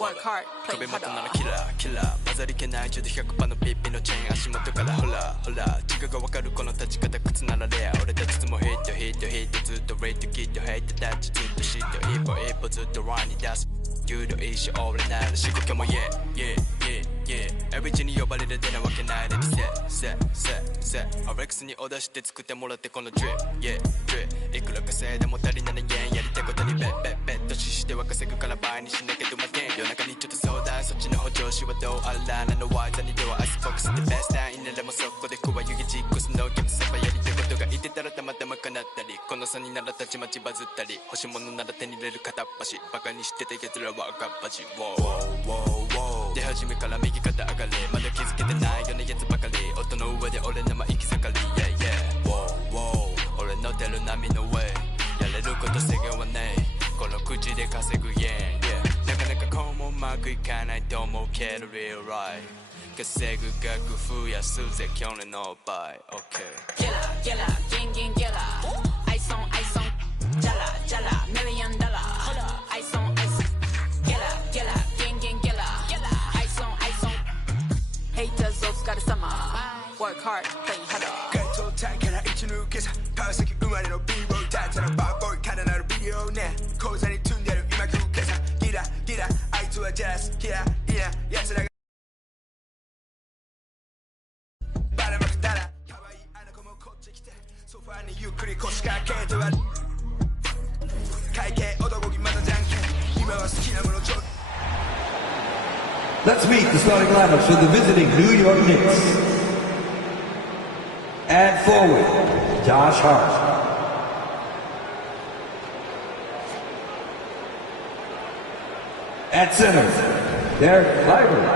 Work hard, play harder. Killer 混ざりけない100% のピッピのチェーン足元からほらほら違うが分かるこの立ち方靴ならレア俺たちいつもヒットヒットヒットずっとレイトキットヘイトタッチずっとシット一歩一歩ずっとランに出す有料一生俺なら仕事も yeah yeah yeah yeah Every 地に呼ばれる出なわけないレディセアレックスにオーダーして作ってもらってこの drip yeah drip いくら稼いでも足りない円やりたいことにベットしては稼ぐから倍にしなきゃどまけん夜中にちょっと相談そっちの補助しはどうあらなのワイザにではアイスフォックスでベストタインならもそこで加湯気実行すのゲームセバやりたいことが言ってたらたまたま叶ったりこの差にならたちまちバズったり欲しいものなら手に入れる片っ端バカにしてた奴らは赤っ端出始めから右肩上がりまだ気づけてないようなやつばかり音の上で俺のま行き盛り Yeah yeah 俺の出る波の上やれること制限はねえこの口で稼ぐ Yeah yeah なかなかこうもうまくいかないと思うけど Real right 稼ぐ額増やすぜ去年の倍 OK Killer gang killer Ice on Jala $1 million Ice on Killer gang killer Ice on Haters all got a summer Work hard play harder 街頭体から一抜けさ川崎生まれの B-boy だったらバーボーイからなるビデオね口座に積んでる今食うけさギラあいつはジャスキラいや奴らがバラまくったら可愛いあの子もこっち来てソファーにゆっくり腰掛けては会計男気まだじゃんけん今は好きなものちょLet's meet the starting lineups for the visiting New York Knicks. At forward, Josh Hart. At center, Derek Lively.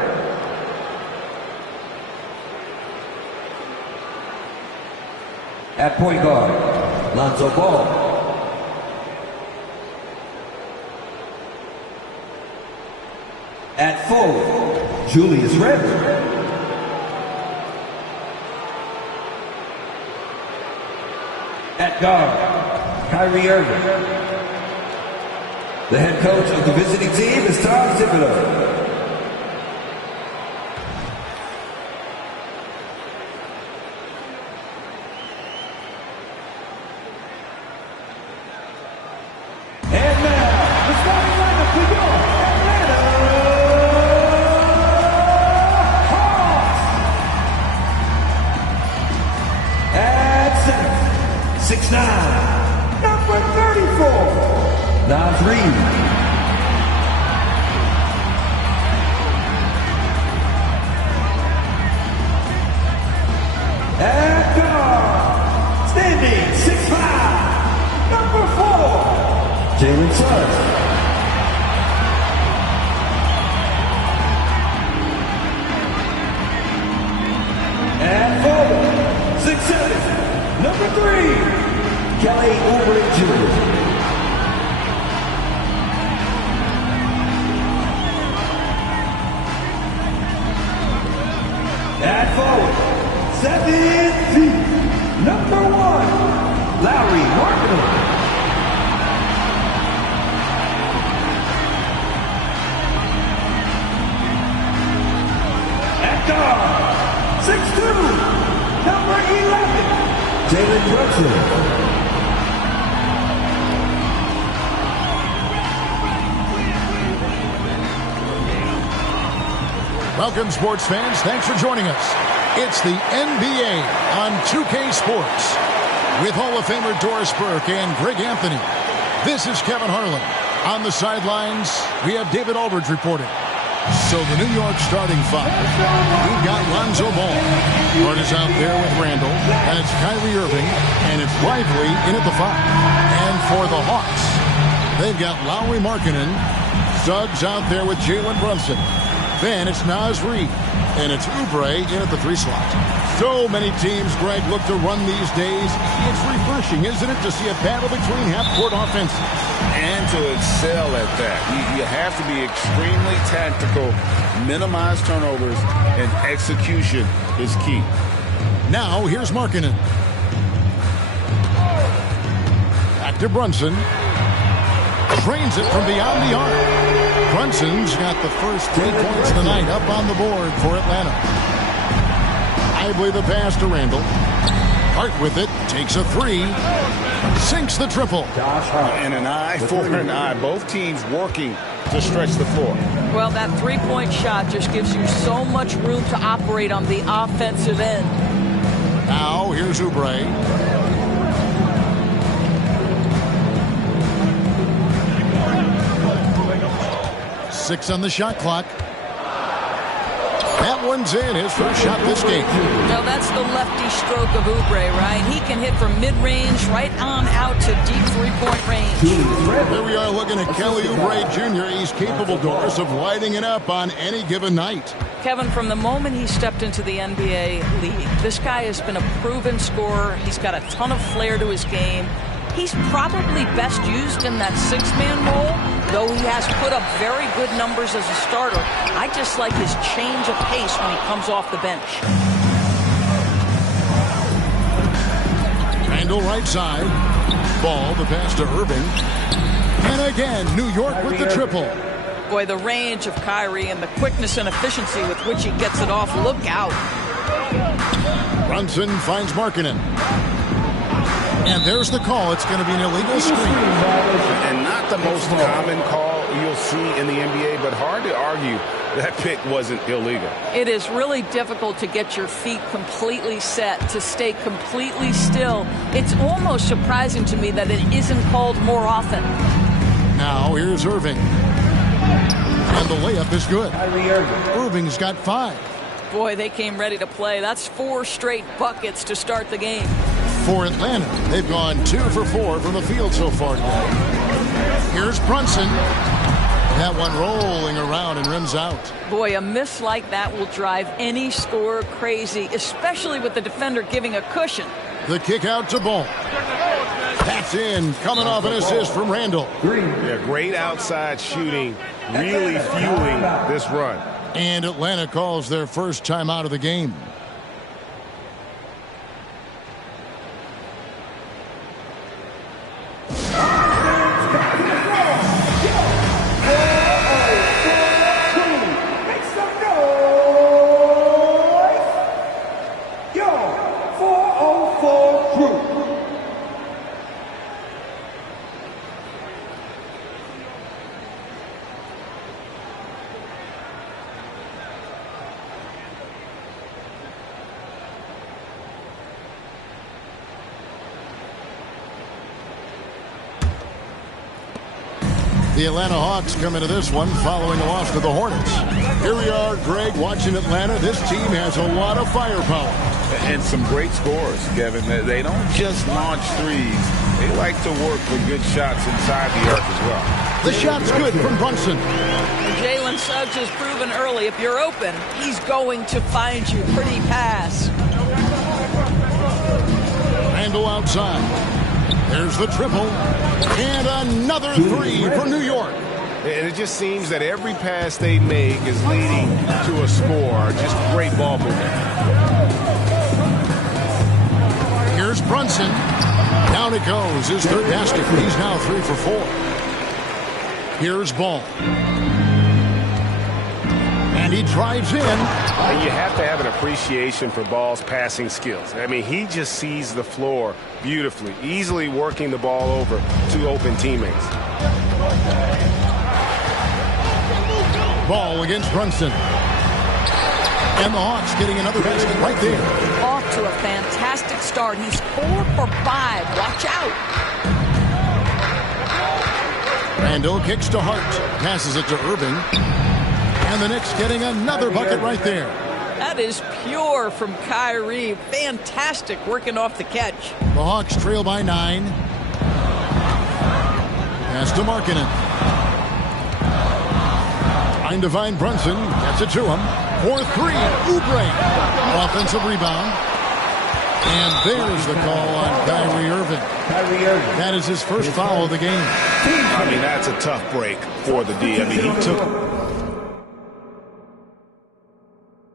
At point guard, Lonzo Ball. At forward, Julius Randle. At guard, Kyrie Irving. The head coach of the visiting team is Tom Thibodeau. And now, the starting lineup for your Atlanta Hawks. At center, 6'9", number 34. Nas Reed. At guard, standing 6'5", number 4, Jalen Suggs. At forward, 6'7", number 3, Kelly Oubre Jr. At forward, 7 feet, number 1, Larry Markkinen. At guard, 6'2", number 11, Jalen Brunson. Welcome, sports fans. Thanks for joining us. It's the NBA on 2K Sports with Hall of Famer Doris Burke and Greg Anthony. This is Kevin Harlan. On the sidelines, we have David Aldridge reporting. So the New York starting five. We've got Lonzo Ball. Hart is out there with Randall, and it's Kyrie Irving, and it's Lively in at the 5. And for the Hawks, they've got Lauri Markkinen, Suggs out there with Jalen Brunson. Then it's Nas Reed, and it's Oubre in at the 3 slot. So many teams, Greg, look to run these days. It's refreshing, isn't it, to see a battle between half-court offenses. and to excel at that. You have to be extremely tactical, minimize turnovers, and execution is key. Now here's Markkanen. Back to Brunson. Trains it from beyond the arc. Brunson's got the first 3 points of the night up on the board for Atlanta. Lively the pass to Randall. Hart with it, takes a three, sinks the triple. And an eye for an eye. Both teams working to stretch the floor. Well, that three-point shot just gives you so much room to operate on the offensive end. Now here's Oubre. Six on the shot clock. That one's in, his first shot this game. Now that's the lefty stroke of Oubre, right? He can hit from mid-range right on out to deep three-point range. Here we are looking at Kelly Oubre Jr. He's capable, Doris, of lighting it up on any given night. Kevin, from the moment he stepped into the NBA league, this guy has been a proven scorer. He's got a ton of flair to his game. He's probably best used in that six-man role, though he has put up very good numbers as a starter. I just like his change of pace when he comes off the bench. Randall right side. Ball, the pass to Irving. And again, New York with the triple. Boy, the range of Kyrie and the quickness and efficiency with which he gets it off. Look out. Brunson finds Markkanen. And there's the call. It's going to be an illegal screen. And not the most common call you'll see in the NBA, but hard to argue that pick wasn't illegal. It is really difficult to get your feet completely set, to stay completely still. It's almost surprising to me that it isn't called more often. Now here's Irving. And the layup is good. Irving's got 5. Boy, they came ready to play. That's 4 straight buckets to start the game. For Atlanta, they've gone 2 for 4 from the field so far today. Here's Brunson. That one rolling around and rims out. Boy, a miss like that will drive any scorer crazy, especially with the defender giving a cushion. The kick out to Ball. That's in, coming off an assist from Randall. Yeah, great outside shooting, really fueling this run. And Atlanta calls their first timeout of the game. The Atlanta Hawks come into this one following a loss to the Hornets. Here we are, Greg, watching Atlanta. This team has a lot of firepower. And some great scores, Kevin. They don't just launch threes. They like to work for good shots inside the arc as well. The shot's good from Brunson. Jalen Suggs has proven early, if you're open, he's going to find you. Pretty pass. Randall outside. There's the triple. And another three for New York. And it just seems that every pass they make is leading to a score. Just great ball movement. Here's Brunson. Down it goes. His third basket. He's now 3 for 4. Here's Ball. And he drives in. And you have to have an appreciation for Ball's passing skills. I mean, he just sees the floor beautifully, easily working the ball over to open teammates. Ball against Brunson. And the Hawks getting another basket right there. Off to a fantastic start. He's 4 for 5. Watch out. Randall kicks to Hart. Passes it to Irving. And the Knicks getting another bucket right there. That is pure from Kyrie. Fantastic working off the catch. The Hawks trail by 9. Pass to Markkanen. Trying to find Brunson. Gets it to him. For 3. Oubre. Offensive rebound. And there's the call on Kyrie Irving. That is his first foul of the game. I mean, that's a tough break for the D. I mean, he took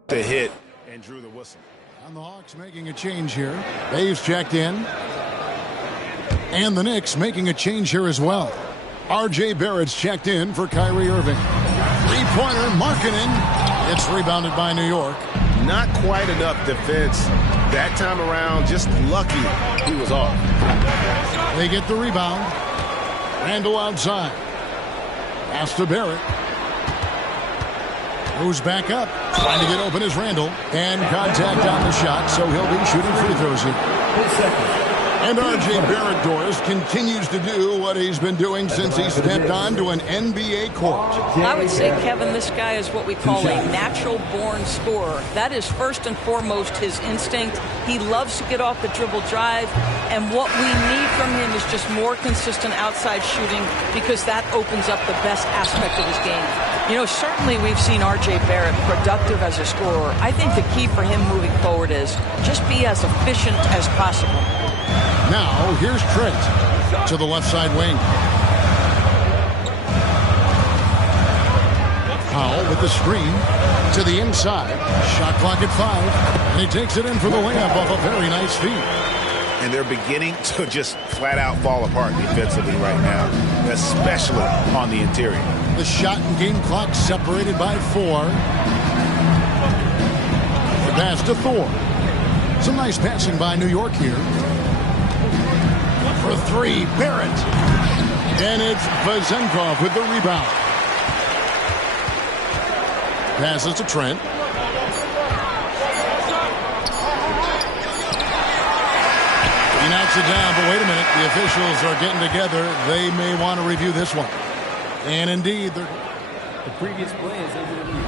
the hit and drew the whistle. And the Hawks making a change here. Dave's checked in. And the Knicks making a change here as well. R.J. Barrett's checked in for Kyrie Irving. Three-pointer, Markkanen. It's rebounded by New York. Not quite enough defense that time around. Just lucky he was off. They get the rebound. Randall outside. Pass to Barrett. Moves back up. Trying to get open is Randall. And contact on the shot, so he'll be shooting free throws here. And R.J. Barrett, Doris, continues to do what he's been doing since he stepped onto an NBA court. I would say, Kevin, this guy is what we call a natural-born scorer. That is first and foremost his instinct. He loves to get off the dribble drive, and what we need from him is just more consistent outside shooting, because that opens up the best aspect of his game. You know, certainly we've seen R.J. Barrett productive as a scorer. I think the key for him moving forward is just be as efficient as possible. Now, here's Trent to the left side wing. Powell with the screen to the inside. Shot clock at 5. And he takes it in for the layup off a very nice feed. And they're beginning to just flat out fall apart defensively right now, especially on the interior. The shot and game clock separated by 4. The pass to Thor. Some nice passing by New York here. For 3, Barrett. And it's Vezenkov with the rebound. Passes to Trent. He knocks it down, but wait a minute. The officials are getting together. They may want to review this one. And indeed, the previous play is over the lead.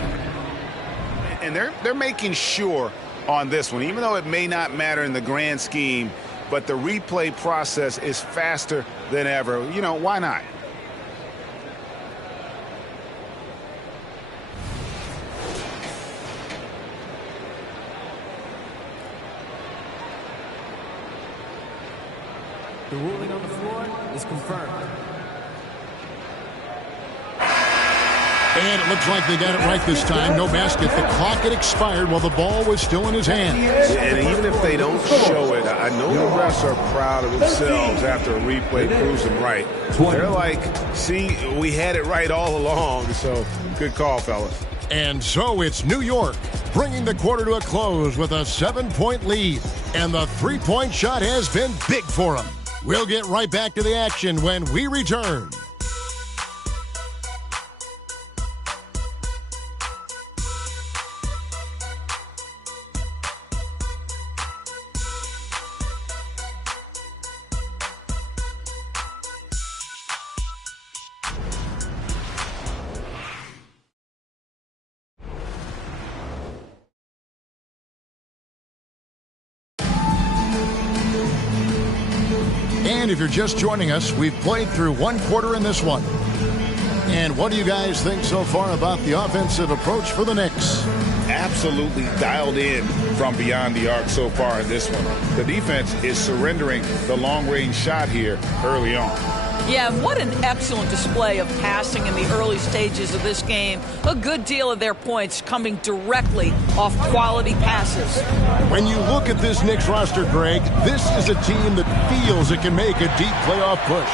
And they're making sure on this one, even though it may not matter in the grand scheme, but the replay process is faster than ever. You know, why not? The ruling on the floor is confirmed. And it looks like they got it right this time. No basket. The clock had expired while the ball was still in his hand. And even if they don't show it, I know the refs are proud of themselves after a replay proves them right. They're like, see, we had it right all along. So good call, fellas. And so it's New York bringing the quarter to a close with a 7-point lead. And the three-point shot has been big for them. We'll get right back to the action when we return. And if you're just joining us, we've played through one quarter in this one. And what do you guys think so far about the offensive approach for the Knicks? Absolutely dialed in from beyond the arc so far in this one. The defense is surrendering the long-range shot here early on. Yeah, what an excellent display of passing in the early stages of this game. A good deal of their points coming directly off quality passes. When you look at this Knicks roster, Greg, this is a team that feels it can make a deep playoff push.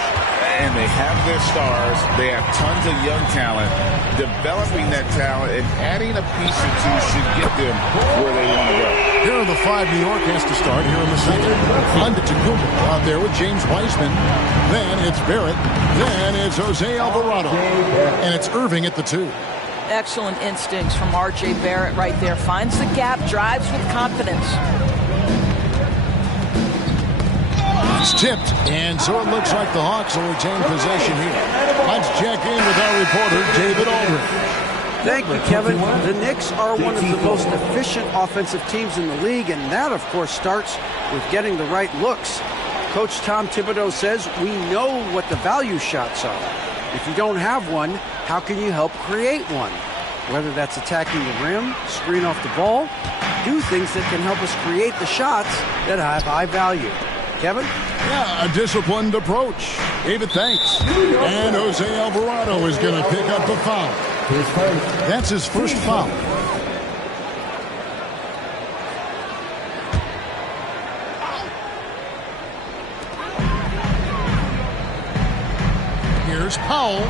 And they have their stars. They have tons of young talent. Developing that talent and adding a piece or two should get them where they want to go. Here are the 5 New York has to start here in the second. Antetokounmpo out there with James Wiseman. Then it's Barrett. Then it's Jose Alvarado. And it's Irving at the 2. Excellent instincts from R.J. Barrett right there. Finds the gap, drives with confidence. It's tipped, and so it looks like the Hawks will retain possession here. Let's check in with our reporter, David Aldridge. Thank you, Kevin. The Knicks are one of the most efficient offensive teams in the league, and that, of course, starts with getting the right looks. Coach Tom Thibodeau says we know what the value shots are. If you don't have one, how can you help create one? Whether that's attacking the rim, screen off the ball, do things that can help us create the shots that have high value. Kevin? Yeah, a disciplined approach. David, thanks. And Jose Alvarado is going to pick up a foul. That's his first foul. Here's Powell.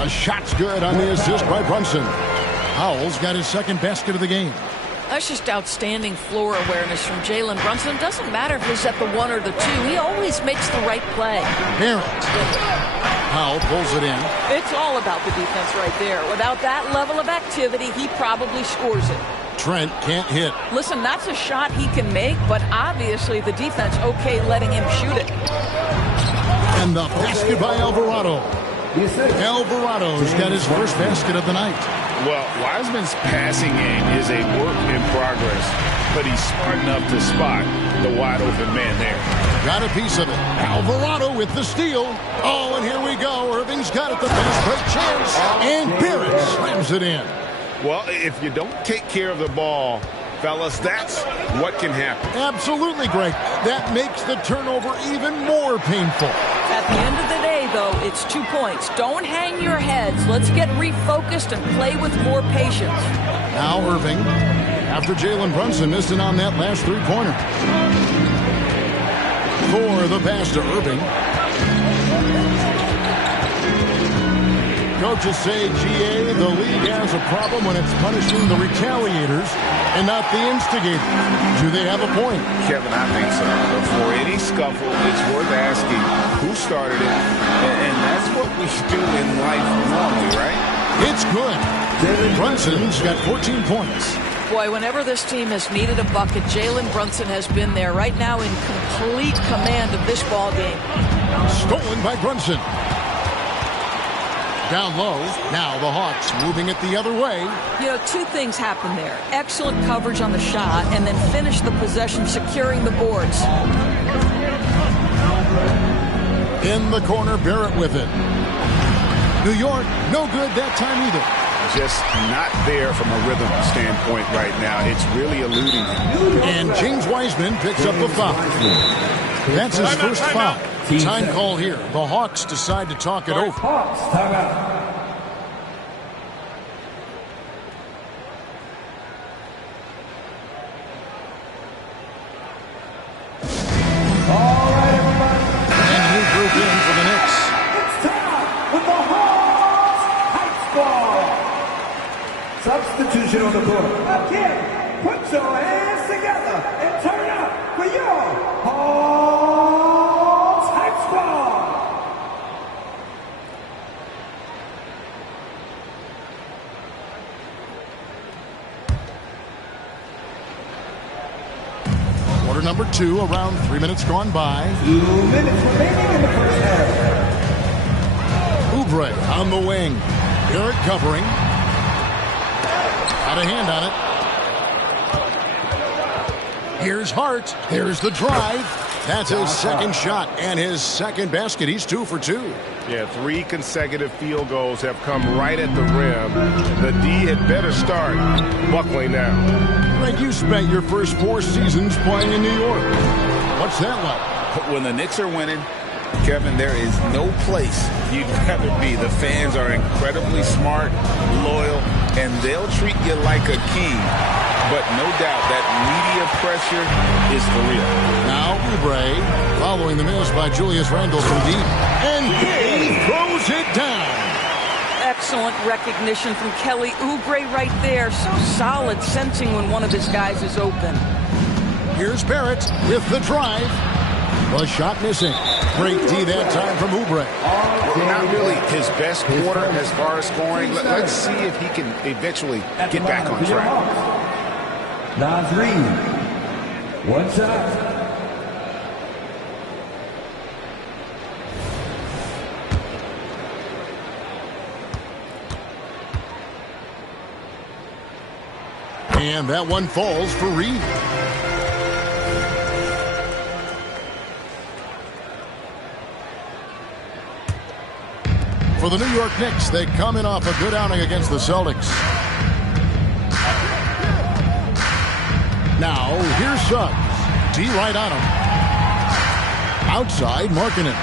A shot's good on the assist by Brunson. Powell's got his second basket of the game. That's just outstanding floor awareness from Jalen Brunson. It doesn't matter if he's at the 1 or the 2. He always makes the right play. Barrett. Powell pulls it in. It's all about the defense right there. Without that level of activity, he probably scores it. Trent can't hit. Listen, that's a shot he can make, but obviously the defense okay letting him shoot it. And the basket by Alvarado. Alvarado's got his first basket of the night. Well, Wiseman's passing game is a work in progress, but he's smart enough to spot the wide open man there. Got a piece of it. Alvarado with the steal. Oh, and here we go. Irving's got it, the fast break chance. And Barrett slams it in. Well, if you don't take care of the ball, fellas, that's what can happen. Absolutely, Greg. That makes the turnover even more painful. At the end of the day, though, it's 2 points. Don't hang your heads. Let's get refocused and play with more patience. Now Irving, after Jalen Brunson missed it on that last three-pointer. For the pass to Irving. Coaches say, GA, the league has a problem when it's punishing the retaliators and not the instigators. Do they have a point? Kevin, I think so. For any scuffle, it's worth asking who started it, and that's what we do in life normally, right? It's good. Brunson's got 14 points. Boy, whenever this team has needed a bucket, Jalen Brunson has been there right now in complete command of this ball game. Stolen by Brunson. Down low. Now the Hawks moving it the other way. You know, 2 things happen there. Excellent coverage on the shot, and then finish the possession securing the boards. In the corner, Barrett with it. New York, no good that time either. Just not there from a rhythm standpoint right now. It's really eluding him. And James Wiseman picks up the foul. That's his first foul. Time call here. The Hawks decide to talk it over. Hawks, timeout. All right, everybody. And new group in for the Knicks. It's time with the Hawks Heights ball. Substitution on the court. Again, put your hands together and turn up for your Hawks Heights ball. Quarter number 2, around 3 minutes gone by. 2 minutes remaining in the first half. Oubre on the wing. Barrett covering. Got a hand on it. Here's Hart. There's the drive. That's his second shot and his second basket. He's 2 for 2. Yeah, 3 consecutive field goals have come right at the rim. The D had better start buckling down. Greg, you spent your first 4 seasons playing in New York. What's that like? When the Knicks are winning, Kevin, there is no place you'd rather be. The fans are incredibly smart, loyal, and they'll treat you like a king. But no doubt that media pressure is for real. Now Oubre following the miss by Julius Randle from deep. And he throws it down. Excellent recognition from Kelly Oubre right there. So solid, sensing when one of his guys is open. Here's Barrett with the drive. The shot missing. Great D that time from Oubre. Not really his best quarter as far as scoring. Let's see if he can eventually get back on track. Nasri, one shot. And that one falls for Reed. For the New York Knicks, they coming off a good outing against the Celtics. Now, here's Suggs. D right on him. Outside, Markkanen.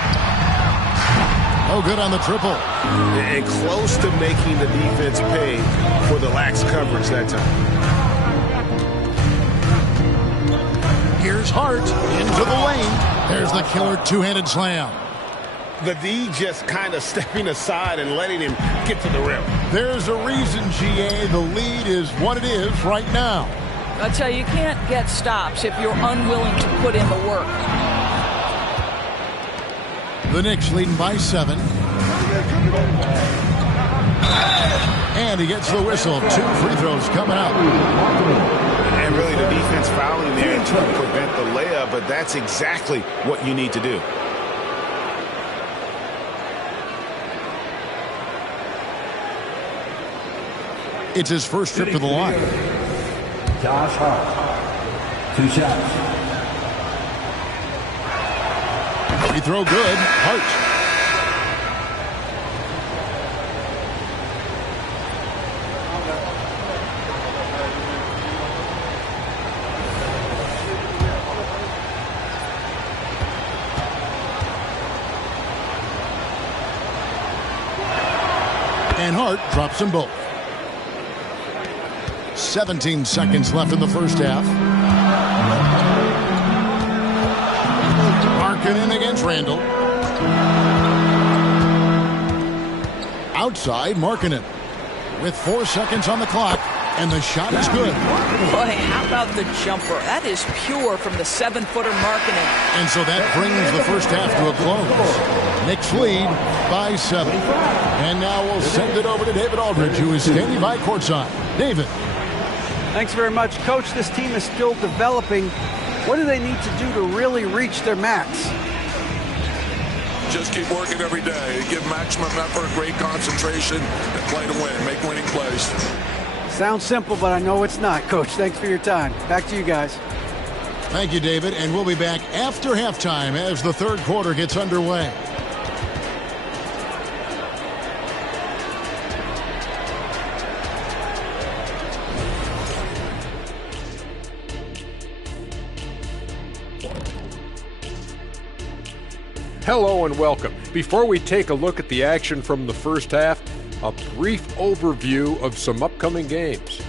No good on the triple. And close to making the defense pay for the lax coverage that time. Here's Hart into the lane. There's the killer two-handed slam. The D just kind of stepping aside and letting him get to the rim. There's a reason, GA, the lead is what it is right now. I tell you, you can't get stops if you're unwilling to put in the work. The Knicks leading by 7. And he gets the whistle. 2 free throws coming up. And really the defense fouling there to prevent the layup, but that's exactly what you need to do. It's his first trip to the line. Josh Hart. 2 shots. Free throw good. Hart. And Hart drops them both. 17 seconds left in the first half. Markkanen against Randall. Outside, Markkanen with 4 seconds on the clock, and the shot is good. Boy, how about the jumper? That is pure from the 7-footer Markkanen. And so that brings the first half to a close. Knicks lead by 7. And now we'll send it over to David Aldridge, who is standing by courtside. David. Thanks very much, Coach. This team is still developing. What do they need to do to really reach their max? Just keep working every day. Give maximum effort, great concentration, and play to win. Make winning plays. Sounds simple, but I know it's not, Coach. Thanks for your time. Back to you guys. Thank you, David. And we'll be back after halftime as the third quarter gets underway. Hello and welcome. Before we take a look at the action from the first half, a brief overview of some upcoming games.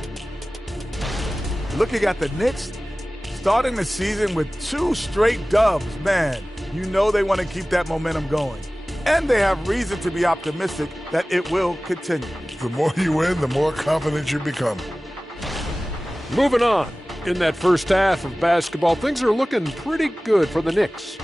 Looking at the Knicks, starting the season with 2 straight dubs, man, you know they want to keep that momentum going. And they have reason to be optimistic that it will continue. The more you win, the more confident you become. Moving on. In that first half of basketball, things are looking pretty good for the Knicks.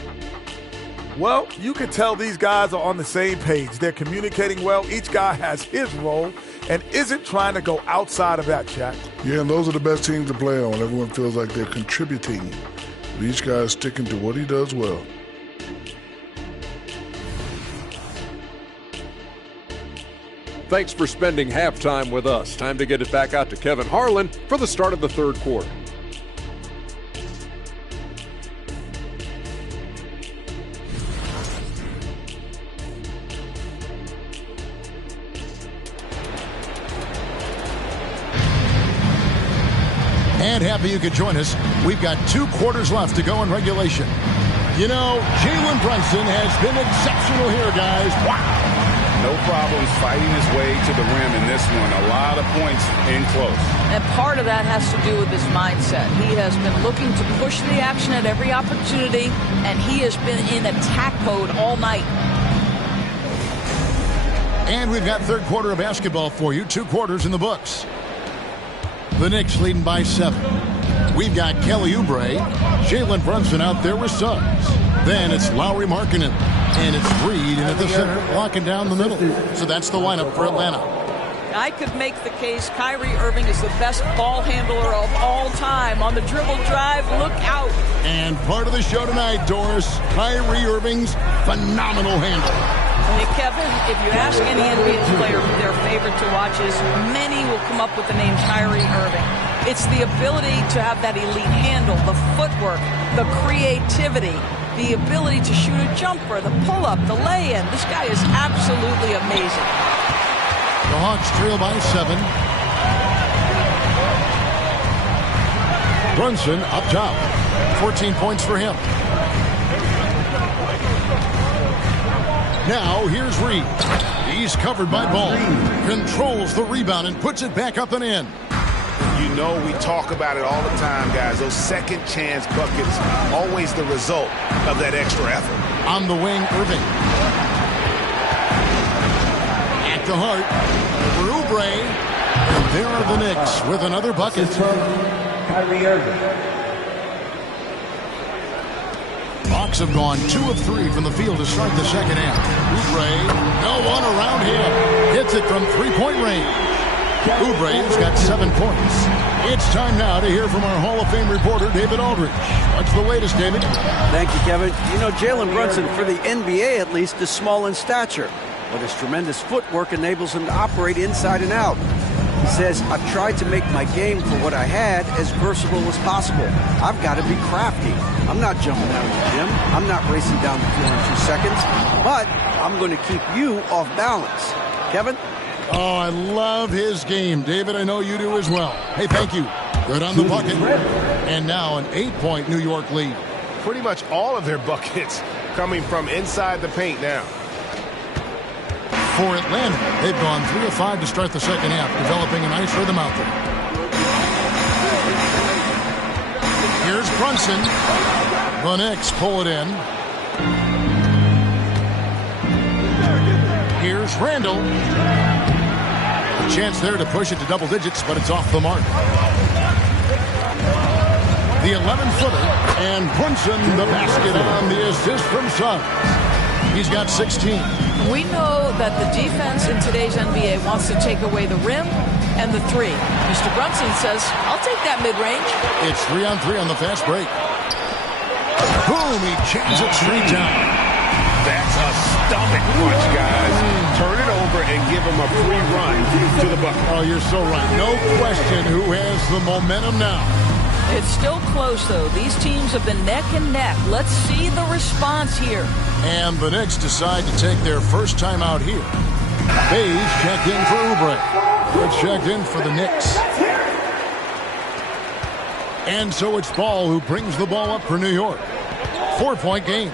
Well, you can tell these guys are on the same page. They're communicating well. Each guy has his role and isn't trying to go outside of that, Shaq. Yeah, and those are the best teams to play on. Everyone feels like they're contributing. But each guy is sticking to what he does well. Thanks for spending halftime with us. Time to get it back out to Kevin Harlan for the start of the third quarter. And happy you could join us. We've got 2 quarters left to go in regulation. You know, Jalen Brunson has been exceptional here, guys. Wow. No problems fighting his way to the rim in this one. A lot of points in close. And part of that has to do with his mindset. He has been looking to push the action at every opportunity, and he has been in attack mode all night. And we've got third quarter of basketball for you. 2 quarters in the books. The Knicks leading by 7. We've got Kelly Oubre, Jalen Brunson out there with Suggs. Then it's Lauri Markkanen, and it's Reed in at the center, locking down the middle. So that's the lineup for Atlanta. I could make the case Kyrie Irving is the best ball handler of all time. On the dribble drive, look out. And part of the show tonight, Doris, Kyrie Irving's phenomenal handle. Hey, Kevin, if you ask any NBA player who their favorite to watch is, many will come up with the name Kyrie Irving. It's the ability to have that elite handle, the footwork, the creativity, the ability to shoot a jumper, the pull-up, the lay-in. This guy is absolutely amazing. The Hawks trail by 7. Brunson up top. 14 points for him. Now here's Reed. He's covered by Ball. Controls the rebound and puts it back up and in. You know, we talk about it all the time, guys. Those second chance buckets, always the result of that extra effort. On the wing, Irving. At the heart, for Oubre. And there are the Knicks with another bucket. Kyrie Irving. Hawks have gone 2 of 3 from the field to start the second half. Oubre, no one around him. Hits it from three-point range. Oubre's got 7 points. It's time now to hear from our Hall of Fame reporter, David Aldridge. What's the latest, David? Thank you, Kevin. You know, Jalen Brunson, for the NBA at least, is small in stature, but his tremendous footwork enables him to operate inside and out. He says, I've tried to make my game for what I had as versatile as possible. I've got to be crafty. I'm not jumping out of the gym. I'm not racing down the floor in 2 seconds, but I'm going to keep you off balance. Kevin? Oh, I love his game. David, I know you do as well. Hey, thank you. Good on the bucket. And now an 8-point New York lead. Pretty much all of their buckets coming from inside the paint now. For Atlanta, they've gone 3 of 5 to start the second half, developing a nice rhythm out there. Here's Brunson. The Knicks pull it in. Here's Randall. A chance there to push it to double digits, but it's off the mark. The 11-footer, and Brunson the basket on the assist from Suggs. He's got 16. We know that the defense in today's NBA wants to take away the rim and the three. Mr. Brunson says, I'll take that mid-range. It's 3-on-3 on the fast break. Boom, he jams it straight down. That's a stomach punch, guys. Turn it over and give him a free run to the bucket. Oh, you're so right. No question who has the momentum now. It's still close, though. These teams have been neck and neck. Let's see the response here. And the Knicks decide to take their first time out here. Bays checked in for Oubre. It's checked in for the Knicks. And so it's Ball who brings the ball up for New York. 4-point game.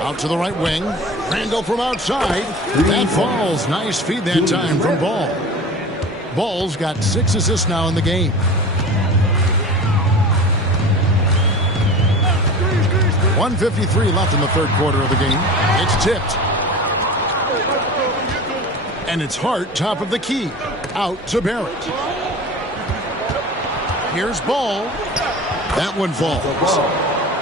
Out to the right wing. Randall from outside. That falls. Nice feed that time from Ball. Ball's got 6 assists now in the game. .153 left in the third quarter of the game. It's tipped. And it's Hart, top of the key. Out to Barrett. Here's Ball. That one falls.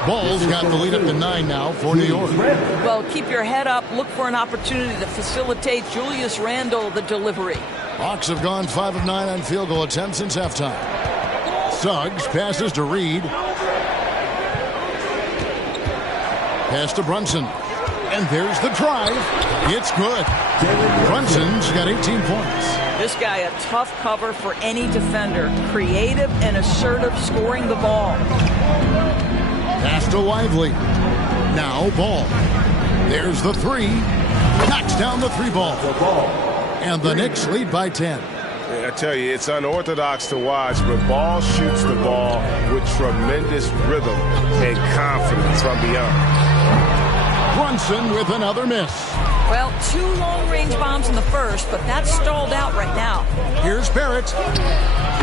Ball's got the lead up to 9 now for New York. Well, keep your head up. Look for an opportunity to facilitate Julius Randle the delivery. Hawks have gone 5 of 9 on field goal attempts since halftime. Suggs passes to Reed. Pass to Brunson. And there's the drive. It's good. Brunson's got 18 points. This guy a tough cover for any defender. Creative and assertive scoring the ball. Pass to Lively. Now Ball. There's the 3. Knocks down the 3 ball. And the Knicks lead by 10. I tell you, it's unorthodox to watch, but Ball shoots the ball with tremendous rhythm and confidence from beyond. Brunson with another miss. Well, 2 long-range bombs in the first, but that's stalled out right now. Here's Barrett.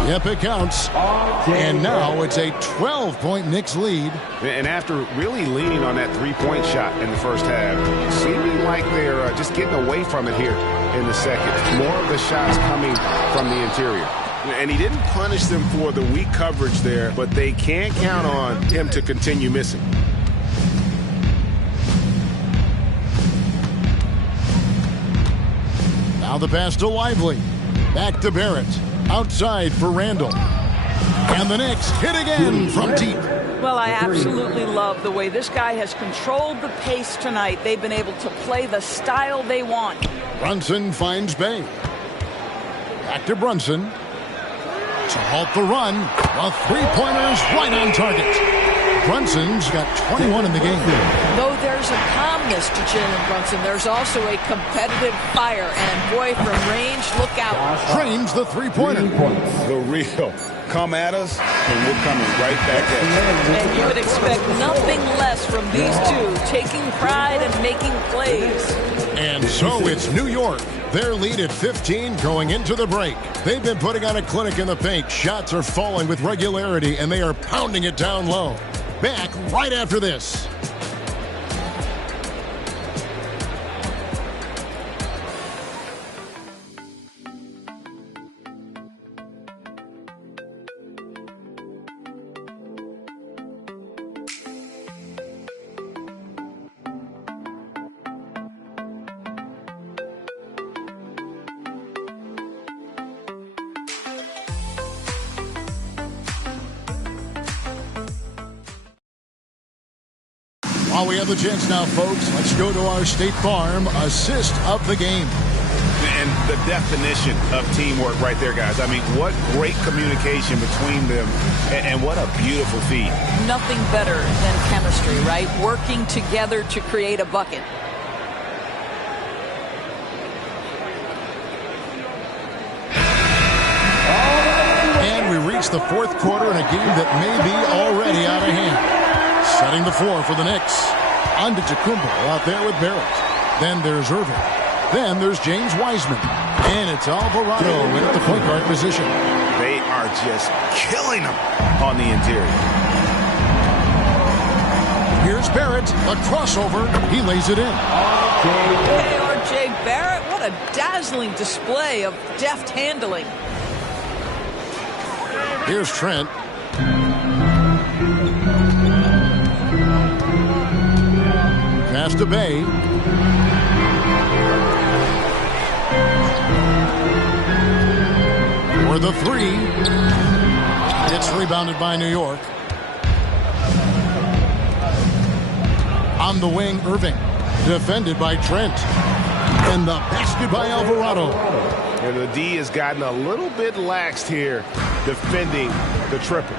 Yep, it counts. And now it's a 12-point Knicks lead. And after really leaning on that 3-point shot in the first half, seeming like they're just getting away from it here in the second. More of the shots coming from the interior. And he didn't punish them for the weak coverage there, but they can't count on him to continue missing. Now the pass to Lively. Back to Barrett. Outside for Randall. And the Knicks hit again from deep. Well, I absolutely love the way this guy has controlled the pace tonight. They've been able to play the style they want. Brunson finds Bay. Back to Brunson. To halt the run. The 3-pointer's right on target. Brunson's got 21 in the game. Though there's a calmness to Jalen Brunson, there's also a competitive fire. And boy, from range, look out. Drains the 3-pointer. The real come at us, and we're coming right back at you. And you would expect nothing less from these two, taking pride and making plays. And so it's New York. Their lead at 15 going into the break. They've been putting on a clinic in the paint. Shots are falling with regularity, and they are pounding it down low. Back right after this. While we have the chance now, folks, let's go to our State Farm assist of the game. And the definition of teamwork right there, guys. I mean, what great communication between them, and what a beautiful feed. Nothing better than chemistry, right? Working together to create a bucket. And we reach the fourth quarter in a game that may be already out of hand. Setting the floor for the Knicks. On to Tacumbo out there with Barrett. Then there's Irving. Then there's James Wiseman. And it's Alvarado in at the point guard position. They are just killing them on the interior. Here's Barrett. A crossover. He lays it in. Hey, R.J. Barrett, what a dazzling display of deft handling. Here's Trent. Pass to Bay. For the three. It's rebounded by New York. On the wing, Irving. Defended by Trent. And the basket by Alvarado. And the D has gotten a little bit laxed here defending the triple.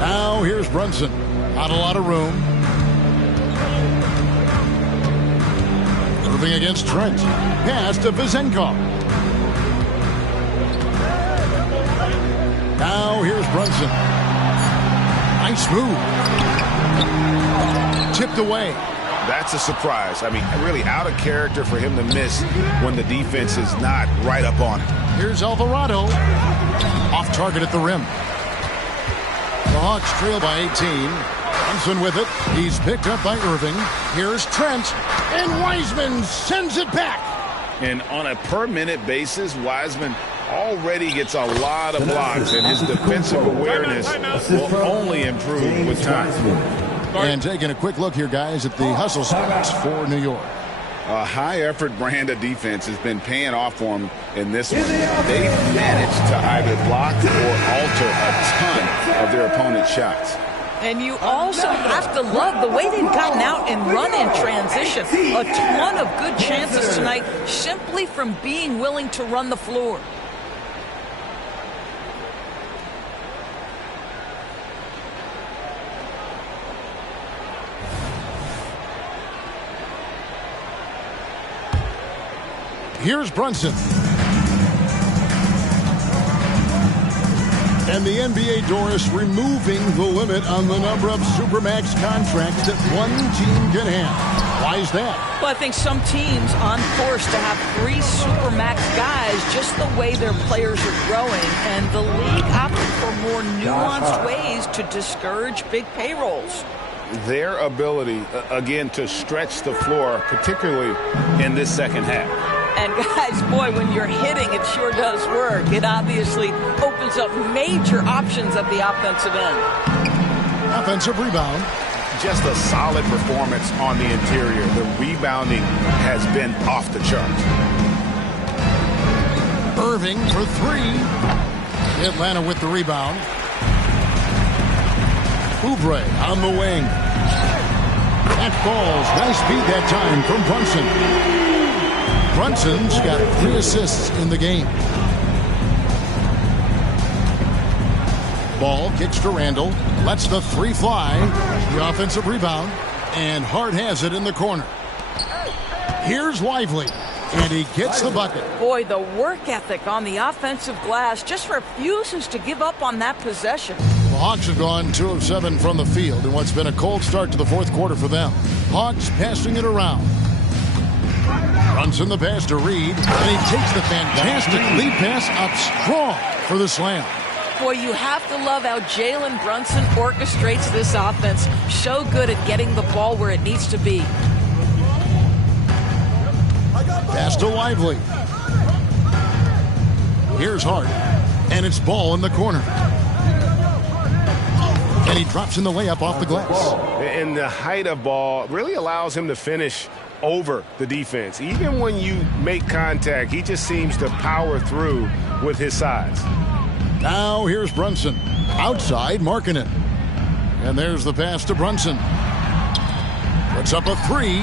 Now here's Brunson. Not a lot of room. Irving against Trent. Pass to Vizenko. Now here's Brunson. Nice move. Tipped away. That's a surprise. I mean, really out of character for him to miss when the defense is not right up on him. Here's Alvarado. Off target at the rim. The Hawks trail by 18. Brunson with it. He's picked up by Irving. Here's Trent. And Wiseman sends it back. And on a per-minute basis, Wiseman already gets a lot of blocks, and his defensive awareness will only improve with time. And taking a quick look here, guys, at the hustle spots for New York. A high-effort brand of defense has been paying off for them in this one. They've managed to either block or alter a ton of their opponent's shots. And you also have to love the way they've gotten out and run in transition. A ton of good chances tonight simply from being willing to run the floor. Here's Brunson. And the NBA, Doris, removing the limit on the number of Supermax contracts that one team can have. Why is that? Well, I think some teams on course to have 3 Supermax guys just the way their players are growing. And the league opted for more nuanced ways to discourage big payrolls. Their ability, again, to stretch the floor, particularly in this second half. And guys, boy, when you're hitting, it sure does work. It obviously opens up major options at the offensive end. Offensive rebound. Just a solid performance on the interior. The rebounding has been off the charts. Irving for 3. Atlanta with the rebound. Oubre on the wing. That falls. Nice beat that time from Brunson. Brunson's got 3 assists in the game. Ball kicks to Randall. Lets the 3 fly. The offensive rebound. And Hart has it in the corner. Here's Lively. And he gets the bucket. Boy, the work ethic on the offensive glass just refuses to give up on that possession. The Hawks have gone 2 of 7 from the field in what's been a cold start to the fourth quarter for them. Hawks passing it around. Brunson the pass to Reed, and he takes the fantastic lead pass up strong for the slam. Boy, you have to love how Jalen Brunson orchestrates this offense. So good at getting the ball where it needs to be. Pass to Lively. Here's Hart, and it's ball in the corner. And he drops in the layup off the glass. And the height of ball really allows him to finish over the defense. Even when you make contact, he just seems to power through with his size. Now here's Brunson. Outside, Markkanen. And there's the pass to Brunson. Puts up a 3.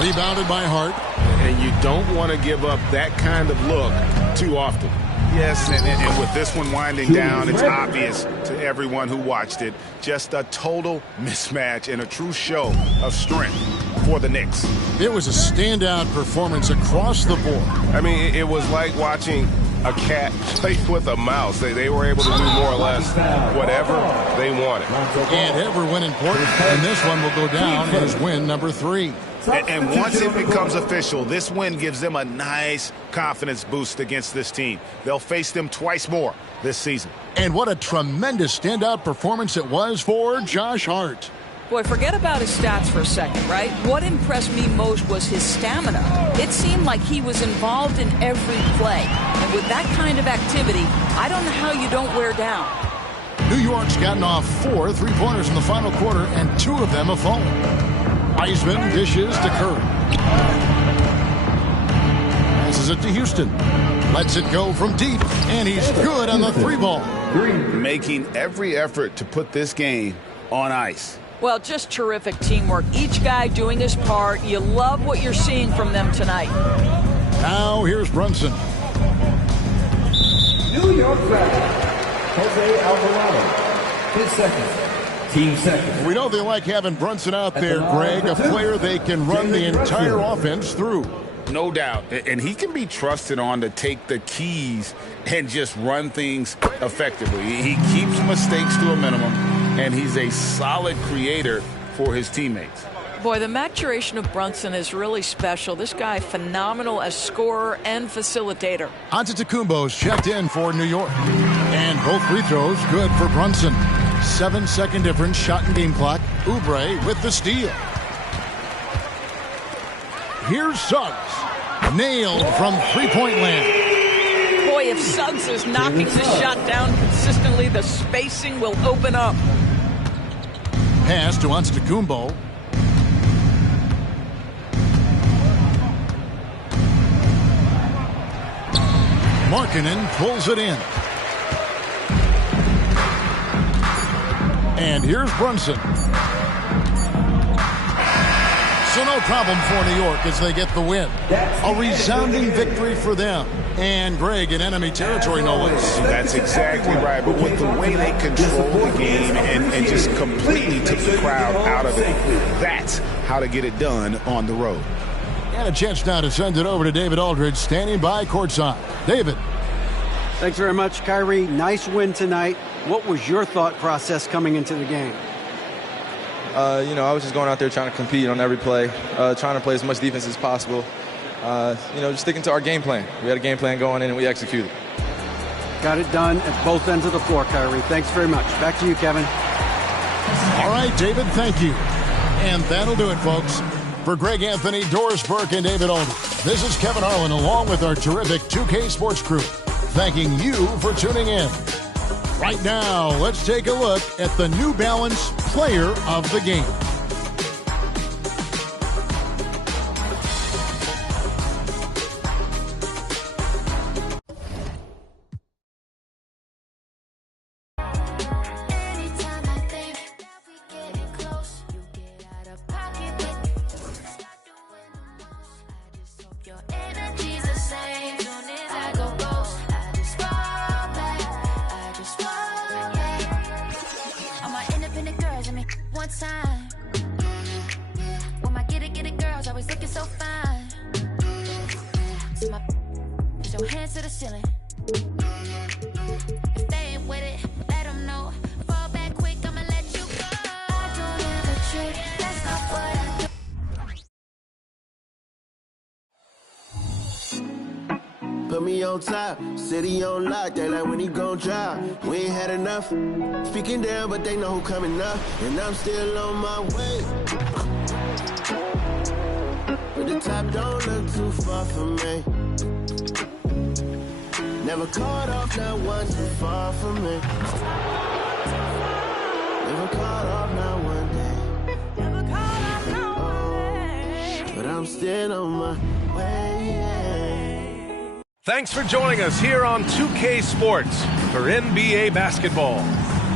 Rebounded by Hart. And you don't want to give up that kind of look too often. Yes, and with this one winding down, it's obvious to everyone who watched it. Just a total mismatch and a true show of strength for the Knicks. It was a standout performance across the board. I mean, it was like watching a cat play with a mouse. They were able to do more or less whatever they wanted. And every win important, and this one will go down as win number 3. And once it becomes official, this win gives them a nice confidence boost against this team. They'll face them twice more this season. And what a tremendous standout performance it was for Josh Hart. Boy, forget about his stats for a second, right? What impressed me most was his stamina. It seemed like he was involved in every play. And with that kind of activity, I don't know how you don't wear down. New York's gotten off 4 3-pointers in the final quarter, and 2 of them have fallen. Wiseman dishes to Curry. Passes it to Houston. Lets it go from deep, and he's good on the 3-ball. Making every effort to put this game on ice. Well, just terrific teamwork. Each guy doing his part. You love what you're seeing from them tonight. Now here's Brunson. New York Rapids, Jose Alvarado, his second. Team second. We know they like having Brunson out there, Greg, a player they can run the entire offense through. No doubt. And he can be trusted on to take the keys and just run things effectively. He keeps mistakes to a minimum, and he's a solid creator for his teammates. Boy, the maturation of Brunson is really special. This guy, phenomenal as scorer and facilitator. Antetokounmpo's checked in for New York. And both free throws good for Brunson. 7-second difference, shot and game clock. Oubre with the steal. Here's Suggs. Nailed from three-point land. Boy, if Suggs is knocking this shot down consistently, the spacing will open up. Pass to Antetokounmpo. Markkanen pulls it in. And here's Brunson. So no problem for New York as they get the win. A resounding victory for them. And Greg in enemy territory, no less. That's exactly right. But with the way they control the game and just completely took the crowd out of it, that's how to get it done on the road. And a chance now to send it over to David Aldridge, standing by courtside. David. Thanks very much, Kyrie. Nice win tonight. What was your thought process coming into the game? I was just going out there trying to compete on every play, trying to play as much defense as possible. Just sticking to our game plan. We had a game plan going in, and we executed. Got it done at both ends of the floor, Kyrie. Thanks very much. Back to you, Kevin. All right, David, thank you. And that'll do it, folks. For Greg Anthony, Doris Burke, and David Aldridge, this is Kevin Harlan along with our terrific 2K Sports crew, thanking you for tuning in. Right now, let's take a look at the New Balance Player of the Game. One time Put your hands to the ceiling. If they ain't with it, let them know. Fall back quick, I'ma let you go. I don't ever trip, that's not what I do. Put me on top, city on lock, they like when he gon' drop. We ain't had enough, speaking down, but they know who coming up. And I'm still on my way. But the top don't look too far from me. Never caught off, not once too far from me. Never caught off, not one day. Never caught off, not one day. But I'm still on my way. Thanks for joining us here on 2K Sports for NBA basketball.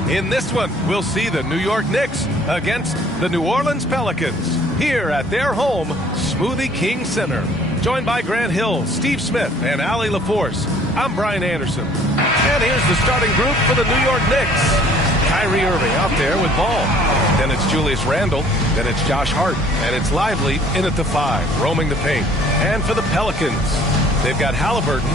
In this one, we'll see the New York Knicks against the New Orleans Pelicans here at their home, Smoothie King Center. Joined by Grant Hill, Steve Smith, and Allie LaForce, I'm Brian Anderson. And here's the starting group for the New York Knicks. Kyrie Irving out there with ball. Then it's Julius Randle. Then it's Josh Hart. And it's Lively in at the 5, roaming the paint. And for the Pelicans, they've got Halliburton,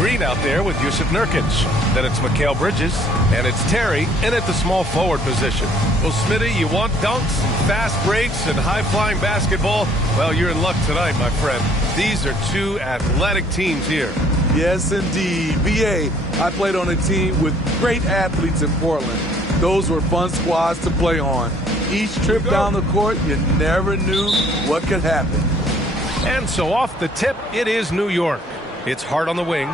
Green out there with Yusuf Nurkic. Then it's Mikal Bridges, and it's Terry in at the small forward position. Well, Smitty, you want dunks, and fast breaks, and high-flying basketball? Well, you're in luck tonight, my friend. These are two athletic teams here. Yes, indeed. BA, I played on a team with great athletes in Portland. Those were fun squads to play on. Each trip down the court, you never knew what could happen. And so off the tip, it is New York. It's Hart on the wing.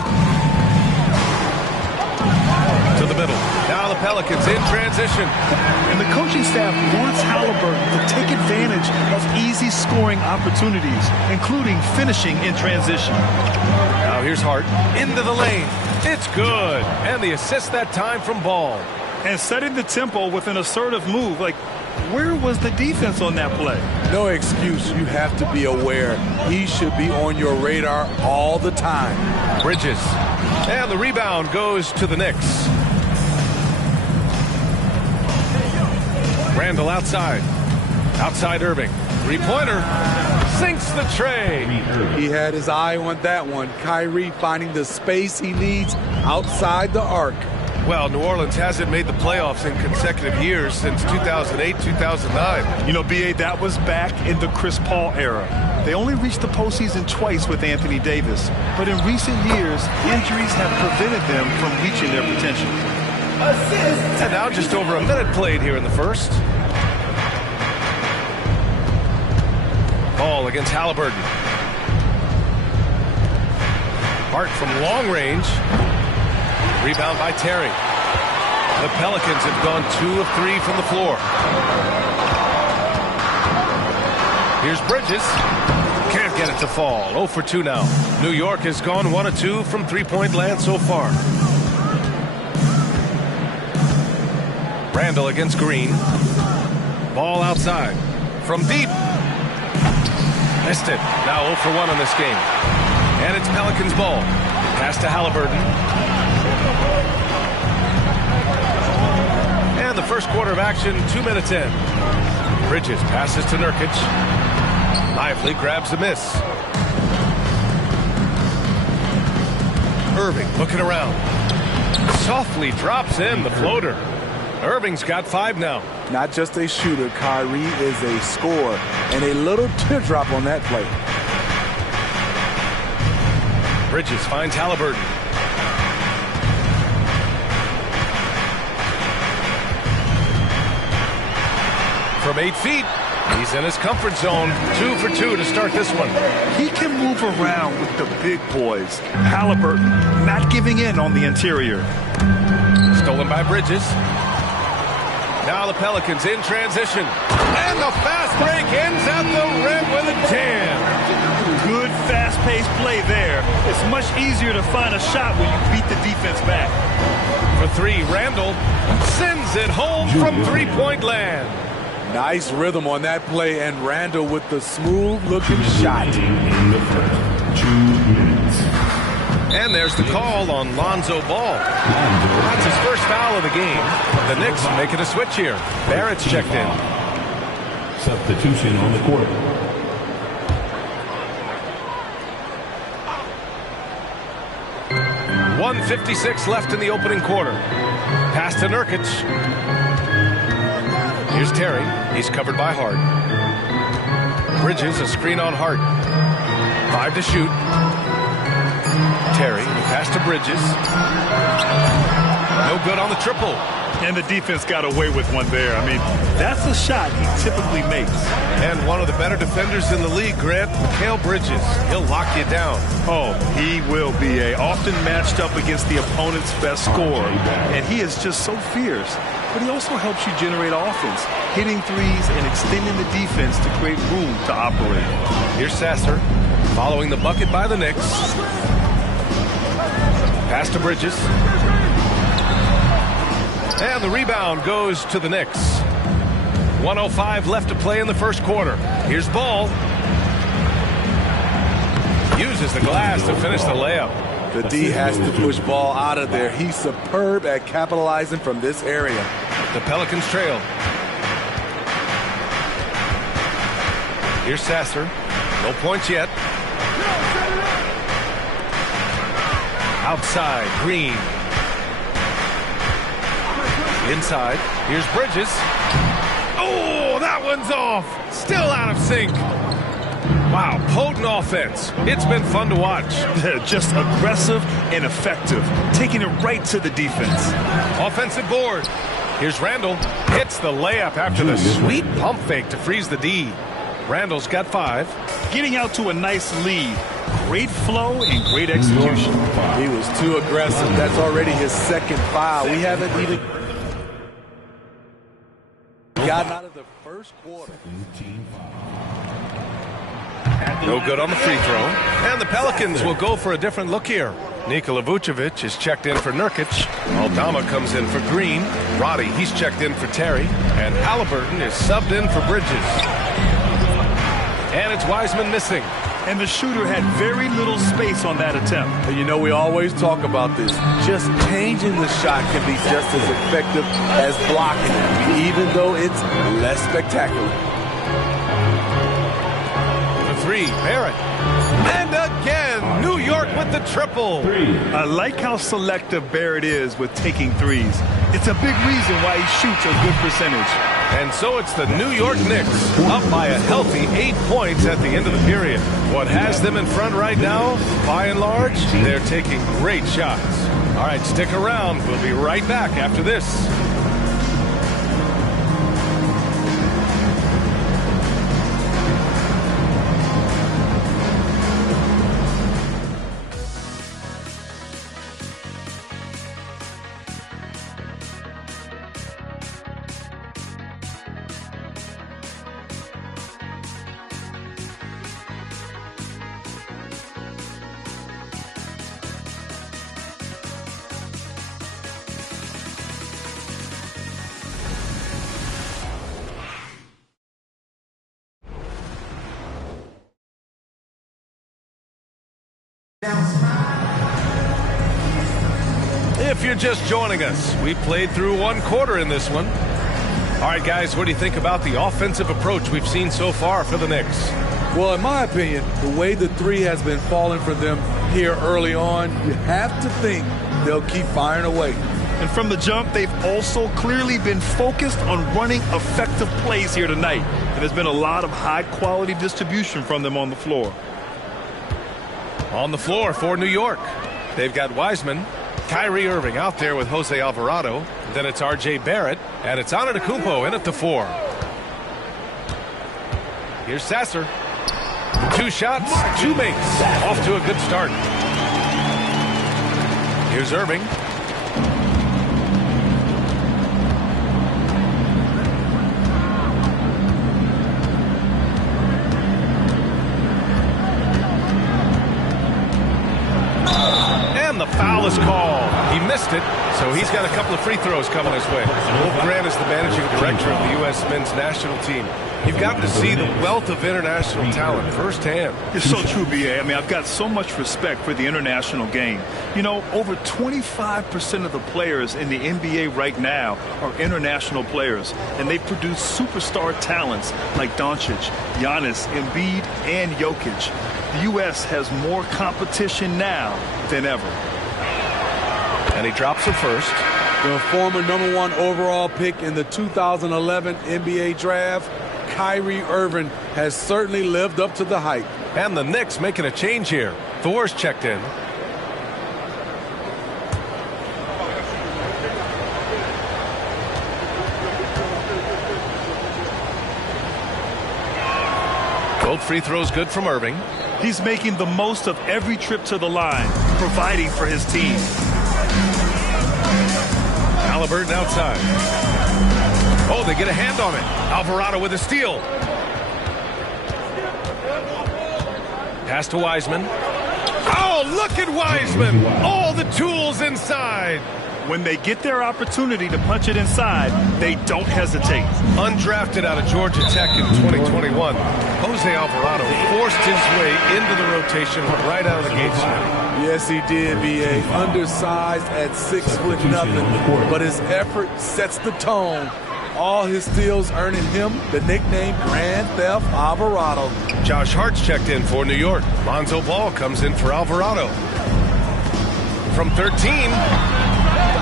To the middle. Now the Pelicans in transition. And the coaching staff wants Halliburton to take advantage of easy scoring opportunities, including finishing in transition. Now here's Hart into the lane. It's good. And the assist that time from Ball. And setting the tempo with an assertive move. Like, where was the defense on that play? No excuse. You have to be aware. He should be on your radar all the time. Bridges. And the rebound goes to the Knicks. Randle outside. Outside Irving. Three-pointer. Sinks the tray. He had his eye on that one. Kyrie finding the space he needs outside the arc. Well, New Orleans hasn't made the playoffs in consecutive years since 2008, 2009. You know, B.A., that was back in the Chris Paul era. They only reached the postseason twice with Anthony Davis. But in recent years, injuries have prevented them from reaching their potential. And now just over a minute played here in the first. Ball against Halliburton. Hart from long range. Rebound by Terry. The Pelicans have gone 2 of 3 from the floor. Here's Bridges. Can't get it to fall. 0 for 2 now. New York has gone 1 of 2 from three-point land so far. Randle against Green. Ball outside. From deep. Missed it. Now 0 for 1 in this game. And it's Pelicans ball. Pass to Halliburton. And the first quarter of action, 2 minutes in. Bridges passes to Nurkic. Lively grabs a miss. Irving looking around. Softly drops in the floater. Irving's got 5 now. Not just a shooter, Kyrie is a scorer. And a little teardrop on that play. Bridges finds Halliburton. From 8 feet, he's in his comfort zone. 2 for 2 to start this one. He can move around with the big boys. Halliburton not giving in on the interior. Stolen by Bridges. Now the Pelicans in transition. And the fast break ends at the rim with a jam. Good fast-paced play there. It's much easier to find a shot when you beat the defense back. For 3, Randle sends it home from three-point land. Nice rhythm on that play, and Randle with the smooth-looking shot. In the first 2 minutes. And there's the call on Lonzo Ball. That's his first foul of the game. The Knicks making a switch here. Barrett's checked in. Substitution on the court. 1:56 left in the opening quarter. Pass to Nurkic. Here's Terry. He's covered by Hart. Bridges, a screen on Hart. 5 to shoot. Terry, pass to Bridges. No good on the triple. And the defense got away with one there. I mean, that's a shot he typically makes. And one of the better defenders in the league, Grant, Mikal Bridges. He'll lock you down. Oh, he will be often matched up against the opponent's best scorer. And he is just so fierce. But he also helps you generate offense, hitting threes and extending the defense to create room to operate. Here's Sasser, following the bucket by the Knicks. Pass to Bridges. And the rebound goes to the Knicks. 1:05 left to play in the first quarter. Here's Ball. Uses the glass to finish the layup. The D has to push Ball out of there. He's superb at capitalizing from this area. The Pelicans trail. Here's Sasser. No points yet. Outside, Green. Inside, here's Bridges. Oh, that one's off. Still out of sync. Wow, potent offense. It's been fun to watch. Just aggressive and effective, taking it right to the defense. Offensive board. Here's Randall. Hits the layup after the sweet pump fake to freeze the D. Randall's got 5. Getting out to a nice lead. Great flow and great execution. He was too aggressive. That's already his second foul. We haven't even gotten out of the first quarter. No good on the free throw. And the Pelicans will go for a different look here. Nikola Vucevic is checked in for Nurkic. Aldama comes in for Green. Roddy, he's checked in for Terry. And Halliburton is subbed in for Bridges. And it's Wiseman missing. And the shooter had very little space on that attempt. And you know, we always talk about this. Just changing the shot can be just as effective as blocking it, even though it's less spectacular. The 3, Barrett. And again, New York with the triple. I like how selective Barrett is with taking threes. It's a big reason why he shoots a good percentage. And so it's the New York Knicks up by a healthy 8 points at the end of the period. What has them in front right now, by and large, they're taking great shots. All right, stick around. We'll be right back after this. If you're just joining us, we played through one quarter in this one. All right, guys, what do you think about the offensive approach we've seen so far for the Knicks? Well, in my opinion, the way the 3 has been falling for them here early on, you have to think they'll keep firing away. And from the jump, they've also clearly been focused on running effective plays here tonight. And there's been a lot of high-quality distribution from them on the floor. On the floor for New York, they've got Wiseman, Kyrie Irving out there with Jose Alvarado. Then it's R.J. Barrett, and it's Antetokounmpo in at the 4. Here's Sasser. 2 shots, 2 makes. Off to a good start. Here's Irving. And the foul is called. He missed it, so he's got a couple of free throws coming his way. Wolf Grant is the managing director of the U.S. men's national team. You've gotten to see the wealth of international talent firsthand. It's so true, B.A. I mean, I've got so much respect for the international game. You know, over 25% of the players in the NBA right now are international players, and they produce superstar talents like Doncic, Giannis, Embiid, and Jokic. The U.S. has more competition now than ever. And he drops her first. The former #1 overall pick in the 2011 NBA draft, Kyrie Irving, has certainly lived up to the hype. And the Knicks making a change here. Thor's checked in. Both free throws good from Irving. He's making the most of every trip to the line, providing for his team. Halliburton outside. Oh, they get a hand on it. Alvarado with a steal. Pass to Wiseman. Oh, look at Wiseman. All the tools inside. When they get their opportunity to punch it inside, they don't hesitate. Undrafted out of Georgia Tech in 2021, Jose Alvarado forced his way into the rotation right out of the gate. Yes, he did, B.A. Undersized at 6'0", but his effort sets the tone. All his steals earning him the nickname Grand Theft Alvarado. Josh Hart's checked in for New York. Lonzo Ball comes in for Alvarado. From 13,